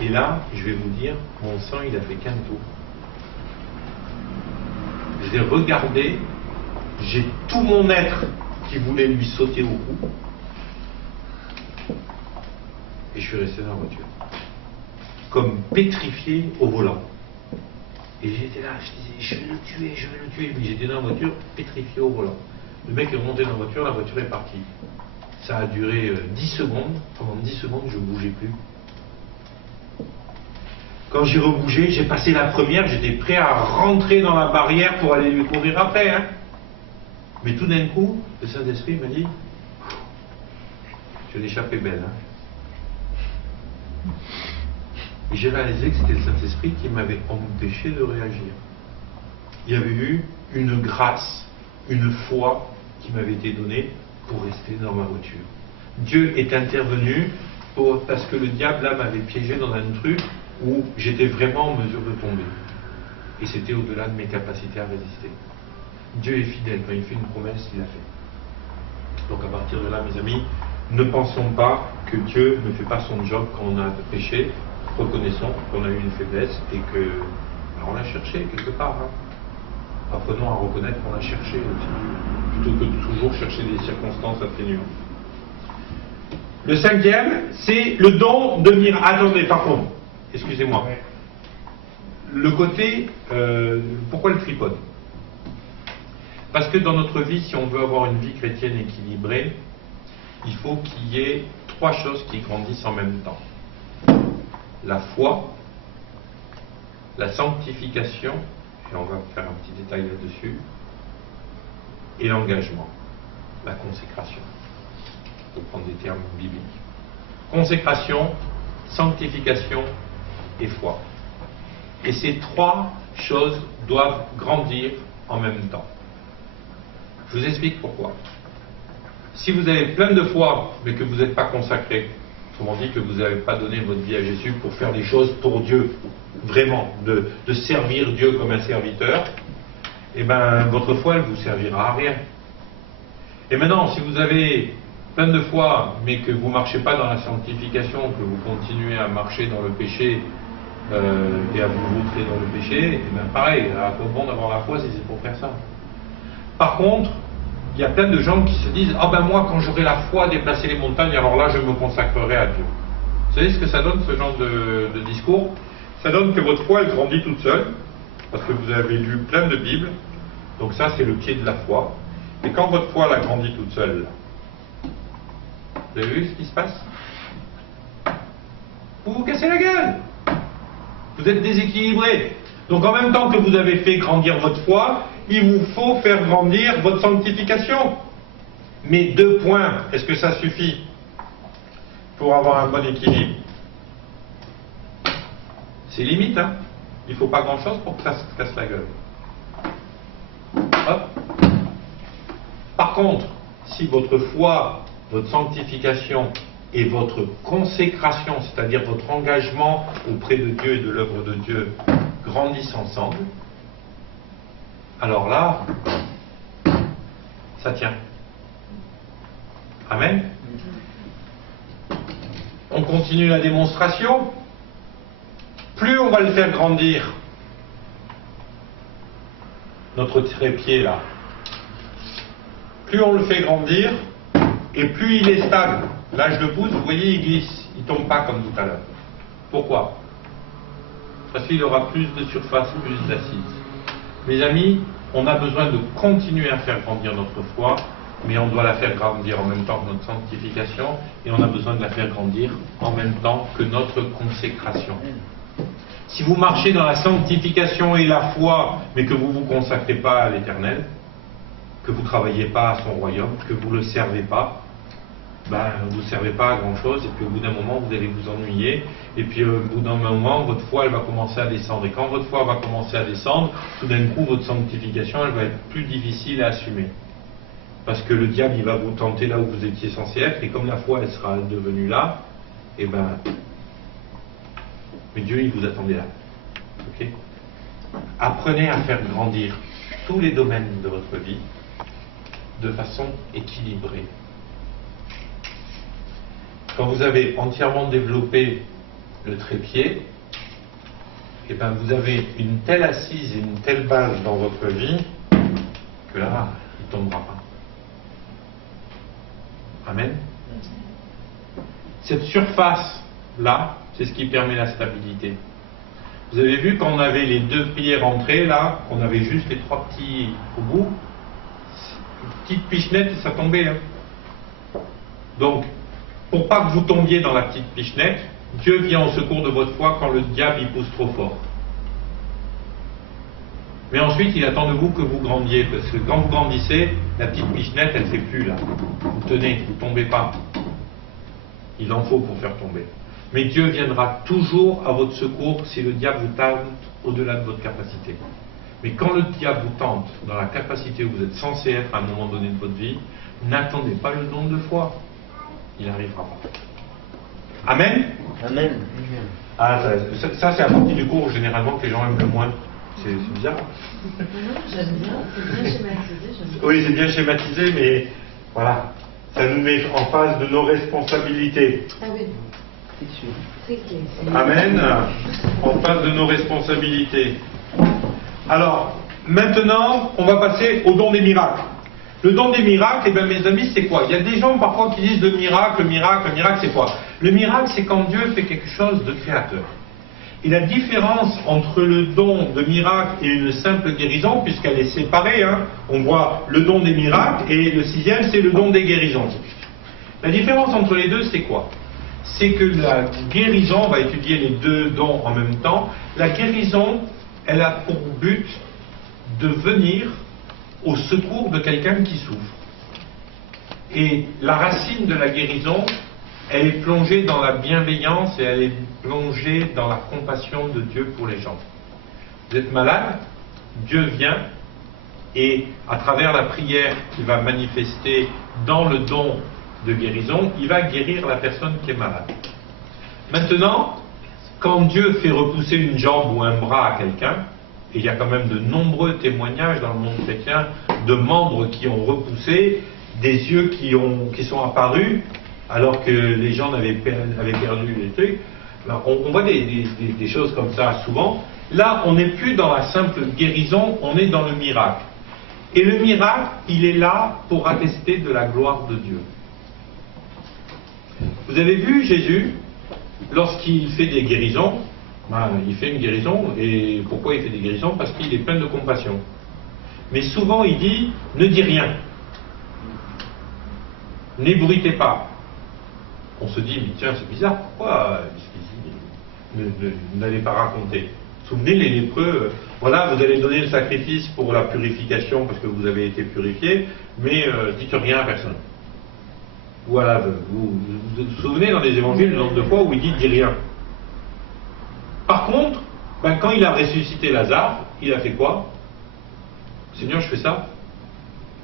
Et là, je vais vous dire, mon sang, il a fait qu'un tour. Je l'ai regardé, j'ai tout mon être qui voulait lui sauter au cou. Et je suis resté dans la voiture. Comme pétrifié au volant. Et j'étais là, je disais, je vais le tuer. Mais j'étais dans la voiture, pétrifié au volant. Le mec est remonté dans la voiture est partie. Ça a duré 10 secondes. Pendant 10 secondes, je ne bougeais plus. Quand j'ai rebougé, j'ai passé la première, j'étais prêt à rentrer dans la barrière pour aller lui courir après. Hein. Mais tout d'un coup, le Saint-Esprit m'a dit, je l'ai échappé belle. Hein. Et j'ai réalisé que c'était le Saint-Esprit qui m'avait empêché de réagir. Il y avait eu une grâce, une foi qui m'avait été donnée pour rester dans ma voiture. Dieu est intervenu parce que le diable là m'avait piégé dans un truc où j'étais vraiment en mesure de tomber. Et c'était au-delà de mes capacités à résister. Dieu est fidèle, quand il fait une promesse, il la fait. Donc à partir de là, mes amis, ne pensons pas que Dieu ne fait pas son job quand on a péché. Reconnaissons qu'on a eu une faiblesse et que on l'a cherché quelque part. Hein. Apprenons à reconnaître qu'on l'a cherché aussi, plutôt que de toujours chercher des circonstances atténuantes. Le cinquième, c'est le don de venir. Attendez, par contre, excusez-moi. Le côté, pourquoi le tripode? Parce que dans notre vie, si on veut avoir une vie chrétienne équilibrée, il faut qu'il y ait 3 choses qui grandissent en même temps. La foi, la sanctification, et on va faire un petit détail là-dessus, et l'engagement, la consécration, pour prendre des termes bibliques. Consécration, sanctification et foi. Et ces 3 choses doivent grandir en même temps. Je vous explique pourquoi. Si vous avez plein de foi, mais que vous n'êtes pas consacré, autrement dit que vous n'avez pas donné votre vie à Jésus pour faire des choses pour Dieu, vraiment, de servir Dieu comme un serviteur, eh ben, votre foi, elle vous servira à rien. Et maintenant, si vous avez plein de foi, mais que vous ne marchez pas dans la sanctification, que vous continuez à marcher dans le péché et à vous vautrer dans le péché, et bien pareil, à quoi bon d'avoir la foi si c'est pour faire ça? Par contre, il y a plein de gens qui se disent « Ah ben moi, quand j'aurai la foi à déplacer les montagnes, alors là, je me consacrerai à Dieu. » Vous savez ce que ça donne, ce genre de discours? Ça donne que votre foi, elle grandit toute seule, parce que vous avez lu plein de Bibles, donc ça, c'est le pied de la foi. Et quand votre foi, elle a grandi toute seule, vous avez vu ce qui se passe? Vous vous cassez la gueule. Vous êtes déséquilibré. Donc en même temps que vous avez fait grandir votre foi, il vous faut faire grandir votre sanctification. Mais 2 points, est-ce que ça suffit pour avoir un bon équilibre? C'est limite, hein? Il ne faut pas grand-chose pour que ça se casse la gueule. Hop. Par contre, si votre foi, votre sanctification et votre consécration, c'est-à-dire votre engagement auprès de Dieu et de l'œuvre de Dieu, grandissent ensemble, alors là, ça tient. Amen. On continue la démonstration. Plus on va le faire grandir, notre trépied là, plus on le fait grandir, et plus il est stable. Là, je le pousse, vous voyez, il glisse, il ne tombe pas comme tout à l'heure. Pourquoi? Parce qu'il aura plus de surface, plus d'assises. Mes amis, on a besoin de continuer à faire grandir notre foi, mais on doit la faire grandir en même temps que notre sanctification, et on a besoin de la faire grandir en même temps que notre consécration. Si vous marchez dans la sanctification et la foi, mais que vous ne vous consacrez pas à l'Éternel, que vous ne travaillez pas à son royaume, que vous ne le servez pas, ben, vous ne servez pas à grand chose, et puis au bout d'un moment vous allez vous ennuyer, et puis au bout d'un moment votre foi elle va commencer à descendre, et quand votre foi va commencer à descendre, tout d'un coup votre sanctification elle va être plus difficile à assumer, parce que le diable il va vous tenter là où vous étiez censé être, et comme la foi elle sera devenue là, et ben, mais Dieu il vous attendait là, ok? Apprenez à faire grandir tous les domaines de votre vie de façon équilibrée. Quand vous avez entièrement développé le trépied, et ben vous avez une telle assise et une telle base dans votre vie que là, il ne tombera pas. Amen. Cette surface-là, c'est ce qui permet la stabilité. Vous avez vu quand on avait les 2 pieds rentrés, là, on avait juste les 3 petits au bout, une petite pichenette et ça tombait. Hein. Donc, pour pas que vous tombiez dans la petite pichenette, Dieu vient au secours de votre foi quand le diable il pousse trop fort. Mais ensuite, il attend de vous que vous grandiez, parce que quand vous grandissez, la petite pichenette, elle ne fait plus là. Vous tenez, vous ne tombez pas. Il en faut pour faire tomber. Mais Dieu viendra toujours à votre secours si le diable vous tente au-delà de votre capacité. Mais quand le diable vous tente dans la capacité où vous êtes censé être à un moment donné de votre vie, n'attendez pas le don de foi. Il n'arrivera pas. Amen. Amen. Ah, ça c'est la partie du cours généralement que les gens aiment le moins. C'est bizarre. Non, j'aime bien, c'est bien schématisé. J'aime bien. Oui, c'est bien schématisé, mais voilà. Ça nous met en face de nos responsabilités. Ah oui, c'est clair. Amen. En face de nos responsabilités. Alors, maintenant, on va passer au don des miracles. Le don des miracles, eh bien, mes amis, c'est quoi? Il y a des gens parfois qui disent le miracle, c'est quoi? Le miracle, c'est quand Dieu fait quelque chose de créateur. Et la différence entre le don de miracle et une simple guérison, puisqu'elle est séparée, hein, on voit le don des miracles et le 6e, c'est le don des guérisons. La différence entre les deux, c'est quoi? C'est que la guérison, on va étudier les 2 dons en même temps, la guérison, elle a pour but de venir au secours de quelqu'un qui souffre. Et la racine de la guérison, elle est plongée dans la bienveillance et elle est plongée dans la compassion de Dieu pour les gens. Vous êtes malade, Dieu vient et à travers la prière qu'il va manifester dans le don de guérison, il va guérir la personne qui est malade. Maintenant, quand Dieu fait repousser une jambe ou un bras à quelqu'un, Et il y a quand même de nombreux témoignages dans le monde chrétien de membres qui ont repoussé, des yeux qui sont apparus alors que les gens avaient perdu les trucs. Alors, on voit des choses comme ça souvent. Là, on n'est plus dans la simple guérison, on est dans le miracle. Et le miracle, il est là pour attester de la gloire de Dieu. Vous avez vu Jésus, lorsqu'il fait des guérisons, il fait une guérison, et pourquoi il fait des guérisons? Parce qu'il est plein de compassion. Mais souvent il dit, ne dis rien, n'ébruitez pas. On se dit, mais tiens, c'est bizarre, pourquoi n'allez pas raconter? Souvenez les lépreux, voilà, vous allez donner le sacrifice pour la purification parce que vous avez été purifié, mais dites rien à personne. Voilà, vous vous souvenez dans les évangiles le nombre de fois où il dit dis rien. Par contre, quand il a ressuscité Lazare, il a fait quoi? Seigneur, je fais ça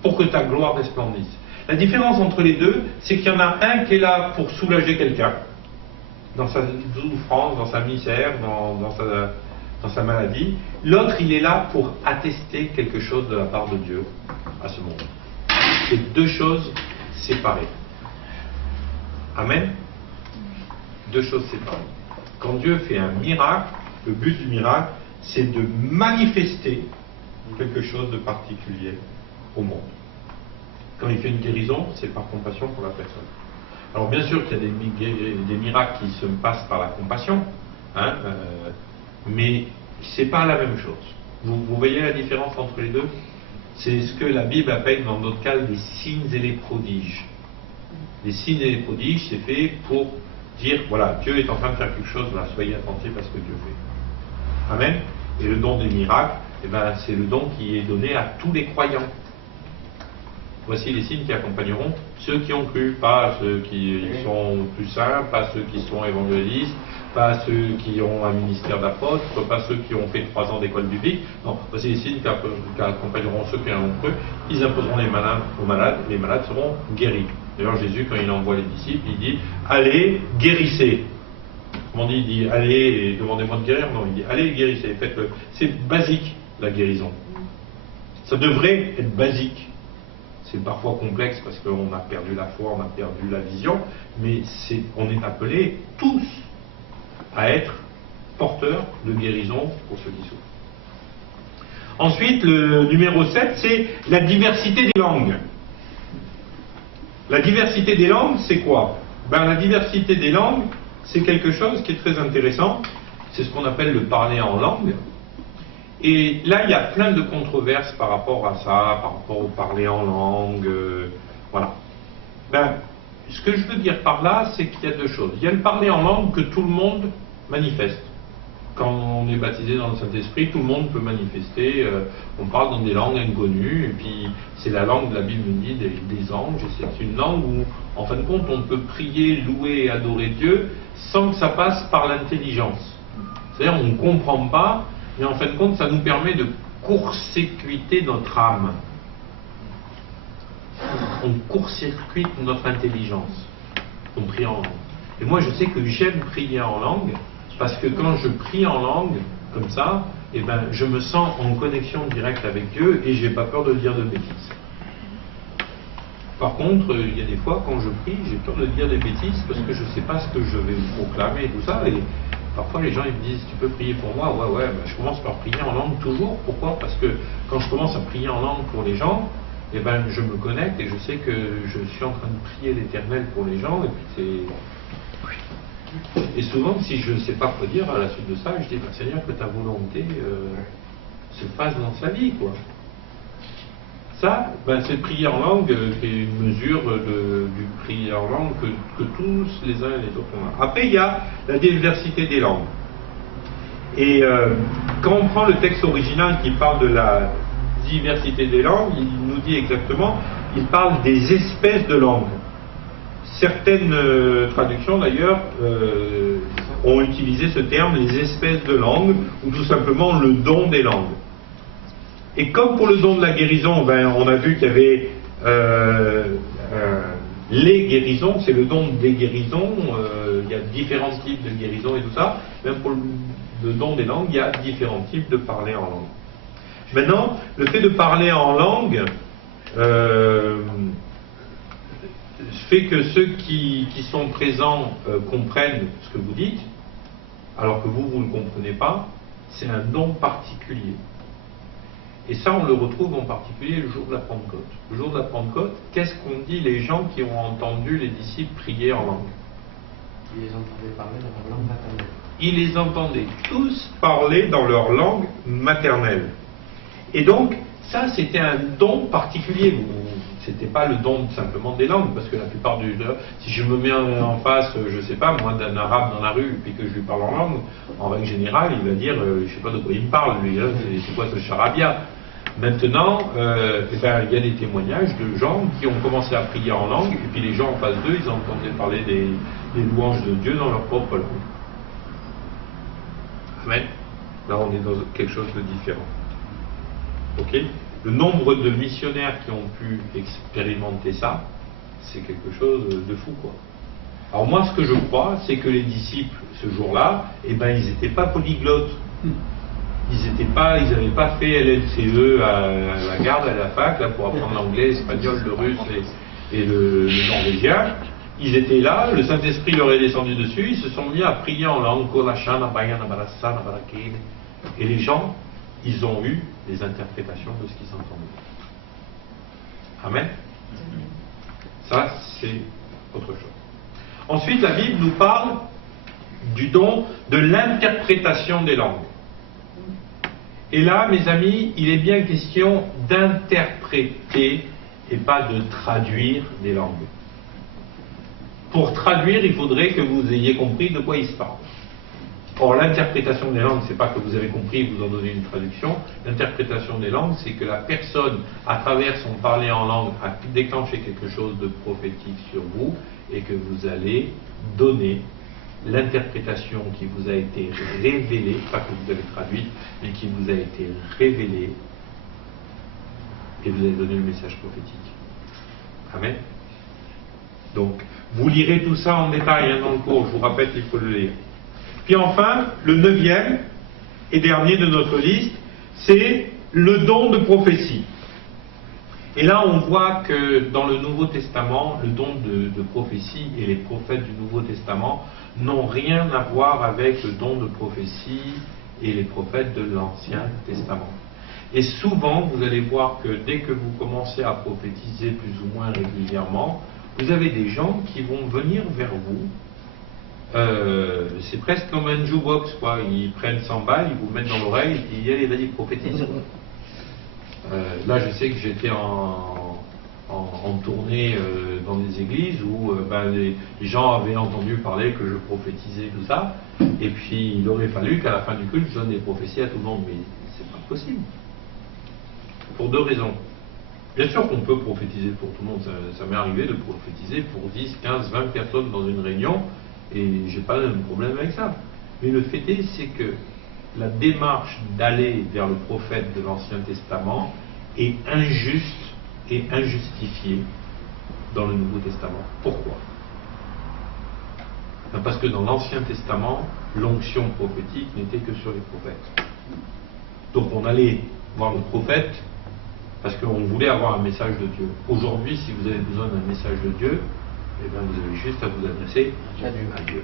pour que ta gloire resplendisse. La différence entre les deux, c'est qu'il y en a un qui est là pour soulager quelqu'un, dans sa souffrance, dans sa misère, dans sa maladie. L'autre, il est là pour attester quelque chose de la part de Dieu à ce monde. C'est deux choses séparées. Amen. Deux choses séparées. Quand Dieu fait un miracle, le but du miracle, c'est de manifester quelque chose de particulier au monde. Quand il fait une guérison, c'est par compassion pour la personne. Alors bien sûr qu'il y a des miracles qui se passent par la compassion, mais c'est pas la même chose. Vous voyez la différence entre les deux? C'est ce que la Bible appelle dans notre cas les signes et les prodiges. Les signes et les prodiges, c'est fait pour dire, voilà, Dieu est en train de faire quelque chose, là, soyez attentifs à ce que Dieu fait. Amen. Et le don des miracles, c'est le don qui est donné à tous les croyants. Voici les signes qui accompagneront ceux qui ont cru, pas ceux qui sont plus saints, pas ceux qui sont évangélistes, pas ceux qui ont un ministère d'apôtre, pas ceux qui ont fait 3 ans d'école biblique. Non, voici les signes qui accompagneront ceux qui ont cru. Ils imposeront les malades aux malades, les malades seront guéris. D'ailleurs, Jésus, quand il envoie les disciples, il dit « Allez, guérissez ». Comment il dit « Allez et demandez-moi de guérir ». Non, il dit « Allez, guérissez ». Faites-le. C'est basique, la guérison. Ça devrait être basique. C'est parfois complexe parce qu'on a perdu la foi, on a perdu la vision, mais on est appelés tous à être porteurs de guérison pour ceux qui souffrent. Ensuite, le numéro 7, c'est la diversité des langues. La diversité des langues, c'est quoi? La diversité des langues, c'est quelque chose qui est très intéressant. C'est ce qu'on appelle le parler en langue. Et là, il y a plein de controverses par rapport à ça, par rapport au parler en langue. Voilà. Ce que je veux dire par là, c'est qu'il y a deux choses. Il y a le parler en langue que tout le monde manifeste. Quand on est baptisé dans le Saint-Esprit, tout le monde peut manifester. On parle dans des langues inconnues, et puis c'est la langue, la Bible nous dit, des anges. Et c'est une langue où, en fin de compte, on peut prier, louer et adorer Dieu sans que ça passe par l'intelligence. C'est-à-dire, on ne comprend pas, mais en fin de compte, ça nous permet de court-circuiter notre âme. On court-circuite notre intelligence. On prie en langue. Et moi, je sais que j'aime prier en langue, parce que quand je prie en langue, comme ça, je me sens en connexion directe avec Dieu et j'ai pas peur de dire de bêtises. Par contre, il y a des fois, quand je prie, j'ai peur de dire des bêtises parce que je ne sais pas ce que je vais proclamer et tout ça. Et parfois, les gens ils me disent, tu peux prier pour moi? Ouais, je commence par prier en langue toujours. Pourquoi? Parce que quand je commence à prier en langue pour les gens, je me connecte et je sais que je suis en train de prier l'Éternel pour les gens. Et souvent, si je ne sais pas quoi dire à la suite de ça, je dis, Seigneur, que ta volonté se fasse dans sa vie, quoi. Ça, c'est prier en langue, qui est une mesure du prier en langue que tous les uns et les autres ont. Après, il y a la diversité des langues. Et quand on prend le texte original qui parle de la diversité des langues, il nous dit exactement, il parle des espèces de langues. Certaines traductions d'ailleurs ont utilisé ce terme, les espèces de langues, ou tout simplement le don des langues. Et comme pour le don de la guérison, on a vu qu'il y avait les guérisons, c'est le don des guérisons, il y a différents types de guérison et tout ça. Même pour le don des langues, il y a différents types de parler en langue. Maintenant, le fait de parler en langue fait que ceux qui sont présents comprennent ce que vous dites, alors que vous ne comprenez pas. C'est un don particulier. Et ça, on le retrouve en particulier le jour de la Pentecôte. Le jour de la Pentecôte, qu'est-ce qu'ont dit les gens qui ont entendu les disciples prier en langue? Ils les entendaient parler dans leur langue maternelle. Ils les entendaient tous parler dans leur langue maternelle. Et donc, ça, c'était un don particulier. C'était pas le don simplement des langues, parce que la plupart du... Si je me mets en face, je sais pas, moi, d'un arabe dans la rue, puis que je lui parle en langue, en règle générale, il va dire, je sais pas de quoi il me parle, lui, hein, c'est quoi ce charabia? Maintenant, il y a des témoignages de gens qui ont commencé à prier en langue, et puis les gens en face d'eux, ils entendaient parler des louanges de Dieu dans leur propre langue. Amen. Là, on est dans quelque chose de différent. Ok? Le nombre de missionnaires qui ont pu expérimenter ça, c'est quelque chose de fou, quoi. Alors moi, ce que je crois, c'est que les disciples, ce jour-là, ils n'étaient pas polyglottes. Ils n'avaient pas fait LLCE à la garde, à la fac, là, pour apprendre l'anglais, l'espagnol, le russe et le norvégien. Ils étaient là, le Saint-Esprit leur est descendu dessus, ils se sont mis à prier en langue. Et les gens, ils ont eu des interprétations de ce qu'ils entendaient. Amen. Ça, c'est autre chose. Ensuite, la Bible nous parle du don de l'interprétation des langues. Et là, mes amis, il est bien question d'interpréter et pas de traduire des langues. Pour traduire, il faudrait que vous ayez compris de quoi il se parle. Or, l'interprétation des langues, c'est pas que vous avez compris et vous en donnez une traduction. L'interprétation des langues, c'est que la personne, à travers son parler en langue, a déclenché quelque chose de prophétique sur vous et que vous allez donner l'interprétation qui vous a été révélée, pas que vous avez traduite, mais qui vous a été révélée, et vous allez donner le message prophétique. Amen. Donc, vous lirez tout ça en détail dans le cours, je vous rappelle qu'il faut le lire. Puis enfin, le 9e et dernier de notre liste, c'est le don de prophétie. Et là, on voit que dans le Nouveau Testament, le don de prophétie et les prophètes du Nouveau Testament n'ont rien à voir avec le don de prophétie et les prophètes de l'Ancien Testament. Et souvent, vous allez voir que dès que vous commencez à prophétiser plus ou moins régulièrement, vous avez des gens qui vont venir vers vous. C'est presque comme un jukebox, quoi. Ils prennent 100 balles, ils vous mettent dans l'oreille et puis allez, vas-y, prophétise. Là, je sais que j'étais en tournée dans des églises où les gens avaient entendu parler que je prophétisais tout ça, et puis il aurait fallu qu'à la fin du culte, je donne des prophéties à tout le monde, mais c'est pas possible. Pour deux raisons. Bien sûr qu'on peut prophétiser pour tout le monde, ça m'est arrivé de prophétiser pour 10, 15, 20 personnes dans une réunion, et j'ai pas de problème avec ça. Mais le fait est, c'est que la démarche d'aller vers le prophète de l'Ancien Testament est injuste et injustifiée dans le Nouveau Testament. Pourquoi? Parce que dans l'Ancien Testament, l'onction prophétique n'était que sur les prophètes. Donc on allait voir le prophète parce qu'on voulait avoir un message de Dieu. Aujourd'hui, si vous avez besoin d'un message de Dieu, eh bien vous avez juste à vous adresser à Dieu.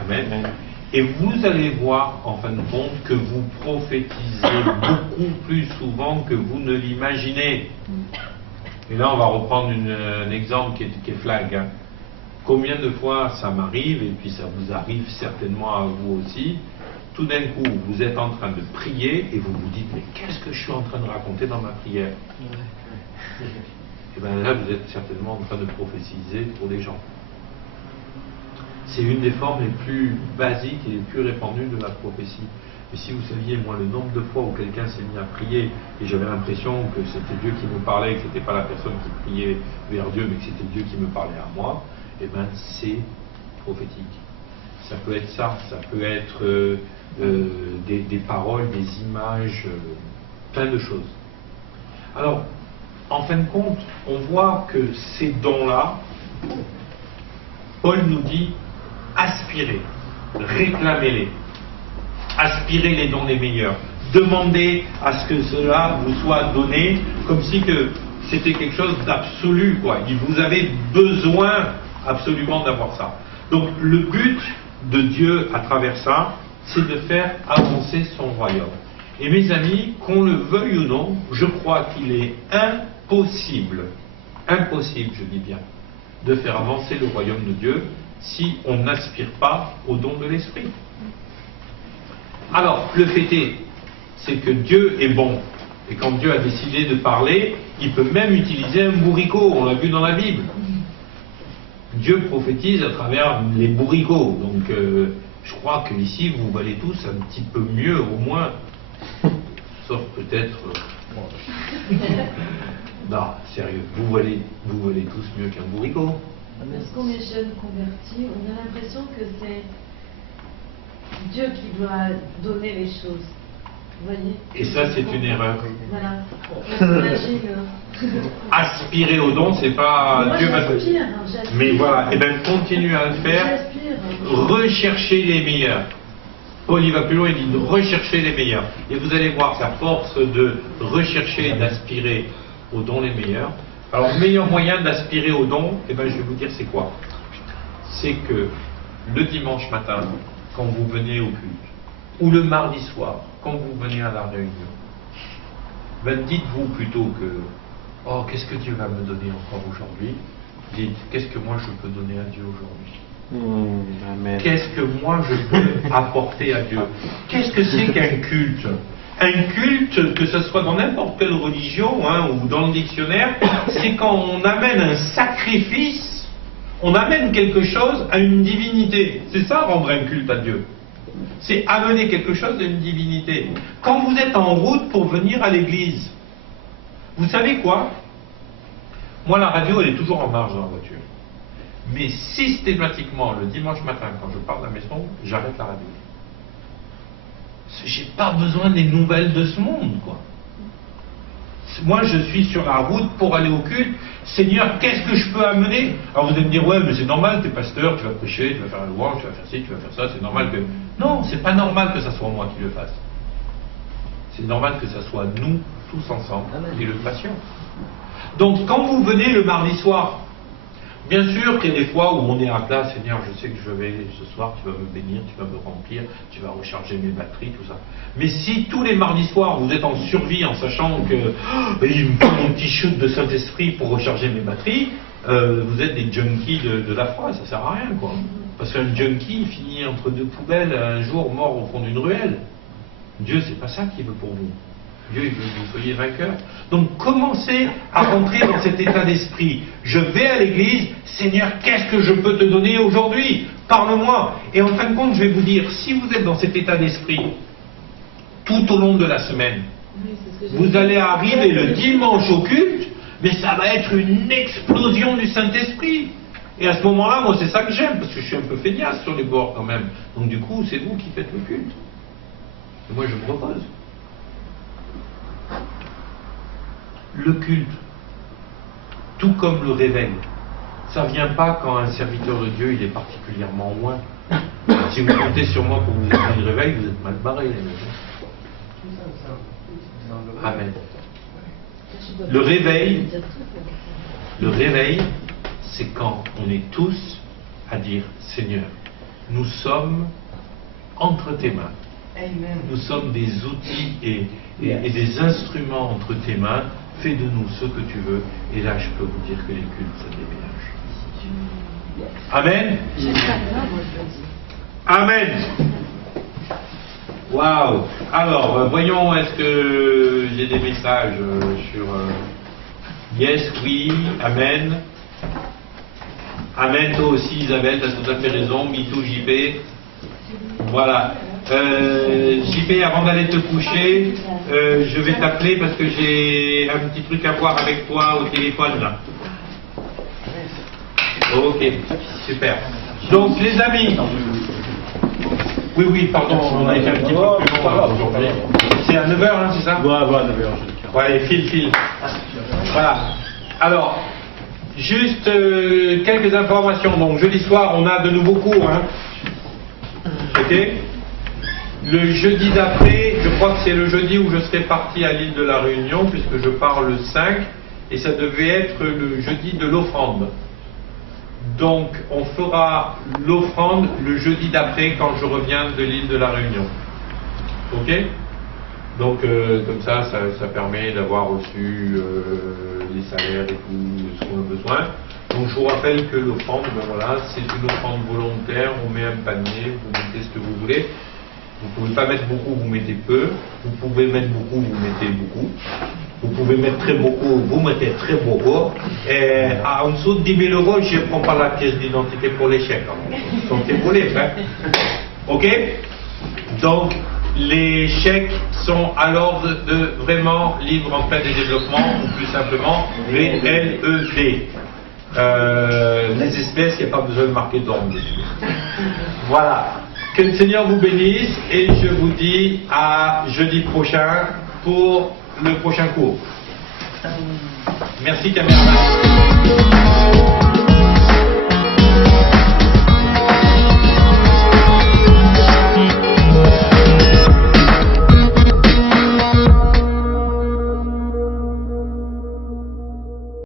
Amen. Et vous allez voir, en fin de compte, que vous prophétisez beaucoup plus souvent que vous ne l'imaginez. Et là, on va reprendre un exemple qui est flag. Hein. Combien de fois ça m'arrive, et puis ça vous arrive certainement à vous aussi, tout d'un coup, vous êtes en train de prier, et vous vous dites, mais qu'est-ce que je suis en train de raconter dans ma prière? Et bien là, vous êtes certainement en train de prophétiser pour des gens. C'est une des formes les plus basiques et les plus répandues de la prophétie. Mais si vous saviez, moi, le nombre de fois où quelqu'un s'est mis à prier, et j'avais l'impression que c'était Dieu qui me parlait, que ce n'était pas la personne qui priait vers Dieu, mais que c'était Dieu qui me parlait à moi, eh bien, c'est prophétique. Ça peut être ça, ça peut être des paroles, des images, plein de choses. Alors, en fin de compte, on voit que ces dons-là, Paul nous dit aspirez, réclamez-les, aspirez les dons les meilleurs, demandez à ce que cela vous soit donné, comme si que c'était quelque chose d'absolu, quoi. Vous avez besoin absolument d'avoir ça. Donc le but de Dieu à travers ça, c'est de faire avancer son royaume. Et mes amis, qu'on le veuille ou non, je crois qu'il est impossible, je dis bien, de faire avancer le royaume de Dieu si on n'aspire pas au don de l'esprit. Alors, le fait est, c'est que Dieu est bon. Et quand Dieu a décidé de parler, il peut même utiliser un bourricot, on l'a vu dans la Bible. Dieu prophétise à travers les bourricots. Donc, je crois qu'ici, vous valez tous un petit peu mieux, au moins. Sauf peut-être... Non, sérieux, vous valez tous mieux qu'un bourricot. Lorsqu'on est jeune converti, on a l'impression que c'est Dieu qui doit donner les choses. Vous voyez? Et ça, c'est une erreur. Voilà. On s'imagine. Aspirer au don, c'est pas Moi, Dieu va. j'aspire. Mais voilà, et bien continue à le faire. J'aspire. Recherchez les meilleurs. Paul y va plus loin, il dit de rechercher les meilleurs. Et vous allez voir qu'à force de rechercher et d'aspirer aux dons les meilleurs, alors le meilleur moyen d'aspirer aux dons, eh ben, je vais vous dire c'est quoi? C'est que le dimanche matin, quand vous venez au culte, ou le mardi soir, quand vous venez à la réunion, ben dites-vous plutôt que oh, qu'est-ce que Dieu va me donner encore aujourd'hui? Dites, qu'est-ce que moi je peux donner à Dieu aujourd'hui? Amen. Qu'est-ce que moi je peux apporter à Dieu? Qu'est-ce que c'est qu'un culte? Un culte, que ce soit dans n'importe quelle religion ou dans le dictionnaire, c'est quand on amène un sacrifice, on amène quelque chose à une divinité. C'est ça rendre un culte à Dieu. C'est amener quelque chose à une divinité. Quand vous êtes en route pour venir à l'église, vous savez quoi? Moi, la radio, elle est toujours en marche dans la voiture. Mais systématiquement, le dimanche matin, quand je pars de la maison, j'arrête la radio. J'ai pas besoin des nouvelles de ce monde, quoi. Moi, je suis sur la route pour aller au culte. Seigneur, qu'est-ce que je peux amener? Alors vous allez me dire, ouais, mais c'est normal, t'es pasteur, tu vas prêcher, tu vas faire la louange, tu vas faire ci, tu vas faire ça, c'est normal que... Non, c'est pas normal que ça soit moi qui le fasse. C'est normal que ça soit nous, tous ensemble, qui le fassions. Donc, quand vous venez le mardi soir, bien sûr qu'il y a des fois où on est à plat, Seigneur, je sais que je vais ce soir, tu vas me bénir, tu vas me remplir, tu vas recharger mes batteries, tout ça. Mais si tous les mardis soirs vous êtes en survie en sachant que il me faut mon petit shoot de Saint-Esprit pour recharger mes batteries, vous êtes des junkies de la foi, ça sert à rien, quoi. Parce qu'un junkie finit entre deux poubelles un jour mort au fond d'une ruelle. Dieu, c'est pas ça qu'il veut pour vous. Dieu, il veut que vous soyez vainqueurs. Donc, commencez à rentrer dans cet état d'esprit. Je vais à l'église, Seigneur, qu'est-ce que je peux te donner aujourd'hui? Parle-moi. Et en fin de compte, je vais vous dire, si vous êtes dans cet état d'esprit, tout au long de la semaine, vous allez arriver le dimanche au culte, mais ça va être une explosion du Saint-Esprit. Et à ce moment-là, moi, c'est ça que j'aime, parce que je suis un peu feignasse sur les bords quand même. Donc, du coup, c'est vous qui faites le culte. Et moi, je me repose. Le culte, tout comme le réveil, ça ne vient pas quand un serviteur de Dieu il est particulièrement loin. Si vous comptez sur moi pour vous amener le réveil, vous êtes mal barrés, les mecs. Amen. Le réveil, c'est quand on est tous à dire Seigneur, nous sommes entre tes mains. Nous sommes des outils et des instruments entre tes mains. Fais de nous ce que tu veux. Et là, je peux vous dire que les cultes, ça déménage. Amen. Amen. Waouh. Alors, voyons, est-ce que j'ai des messages sur... Yes, oui, Amen. Amen, toi aussi, Isabelle, tu as tout à fait raison. MeToo, JP. Voilà. JP, avant d'aller te coucher, je vais t'appeler parce que j'ai un petit truc à voir avec toi au téléphone là. Ok, super. Donc les amis, oui, pardon, on a été un petit peu plus long aujourd'hui. C'est à 9h, hein, c'est ça? Ouais, 9h. Ouais, file. Voilà. Alors, juste quelques informations. Donc jeudi soir, on a de nouveaux cours. Hein. Ok. Le jeudi d'après, je crois que c'est le jeudi où je serai parti à l'île de la Réunion, puisque je pars le 5, et ça devait être le jeudi de l'offrande. Donc on fera l'offrande le jeudi d'après quand je reviens de l'île de la Réunion. Ok? Donc comme ça permet d'avoir reçu les salaires et tout ce qu'on a besoin. Donc je vous rappelle que l'offrande, ben voilà, c'est une offrande volontaire, on met un panier, vous mettez ce que vous voulez. Vous ne pouvez pas mettre beaucoup, vous mettez peu. Vous pouvez mettre beaucoup, vous mettez beaucoup. Vous pouvez mettre très beaucoup, vous mettez très beaucoup. Et en dessous de 10 000 €, je ne prends pas la pièce d'identité pour les chèques. Donc c'est pour les frais. Ok? Donc les chèques sont à l'ordre de vraiment livre en fait de développement, ou plus simplement VLED. Les espèces, il n'y a pas besoin de marquer d'ordre dessus. Voilà. Que le Seigneur vous bénisse et je vous dis à jeudi prochain pour le prochain cours. Merci caméraman.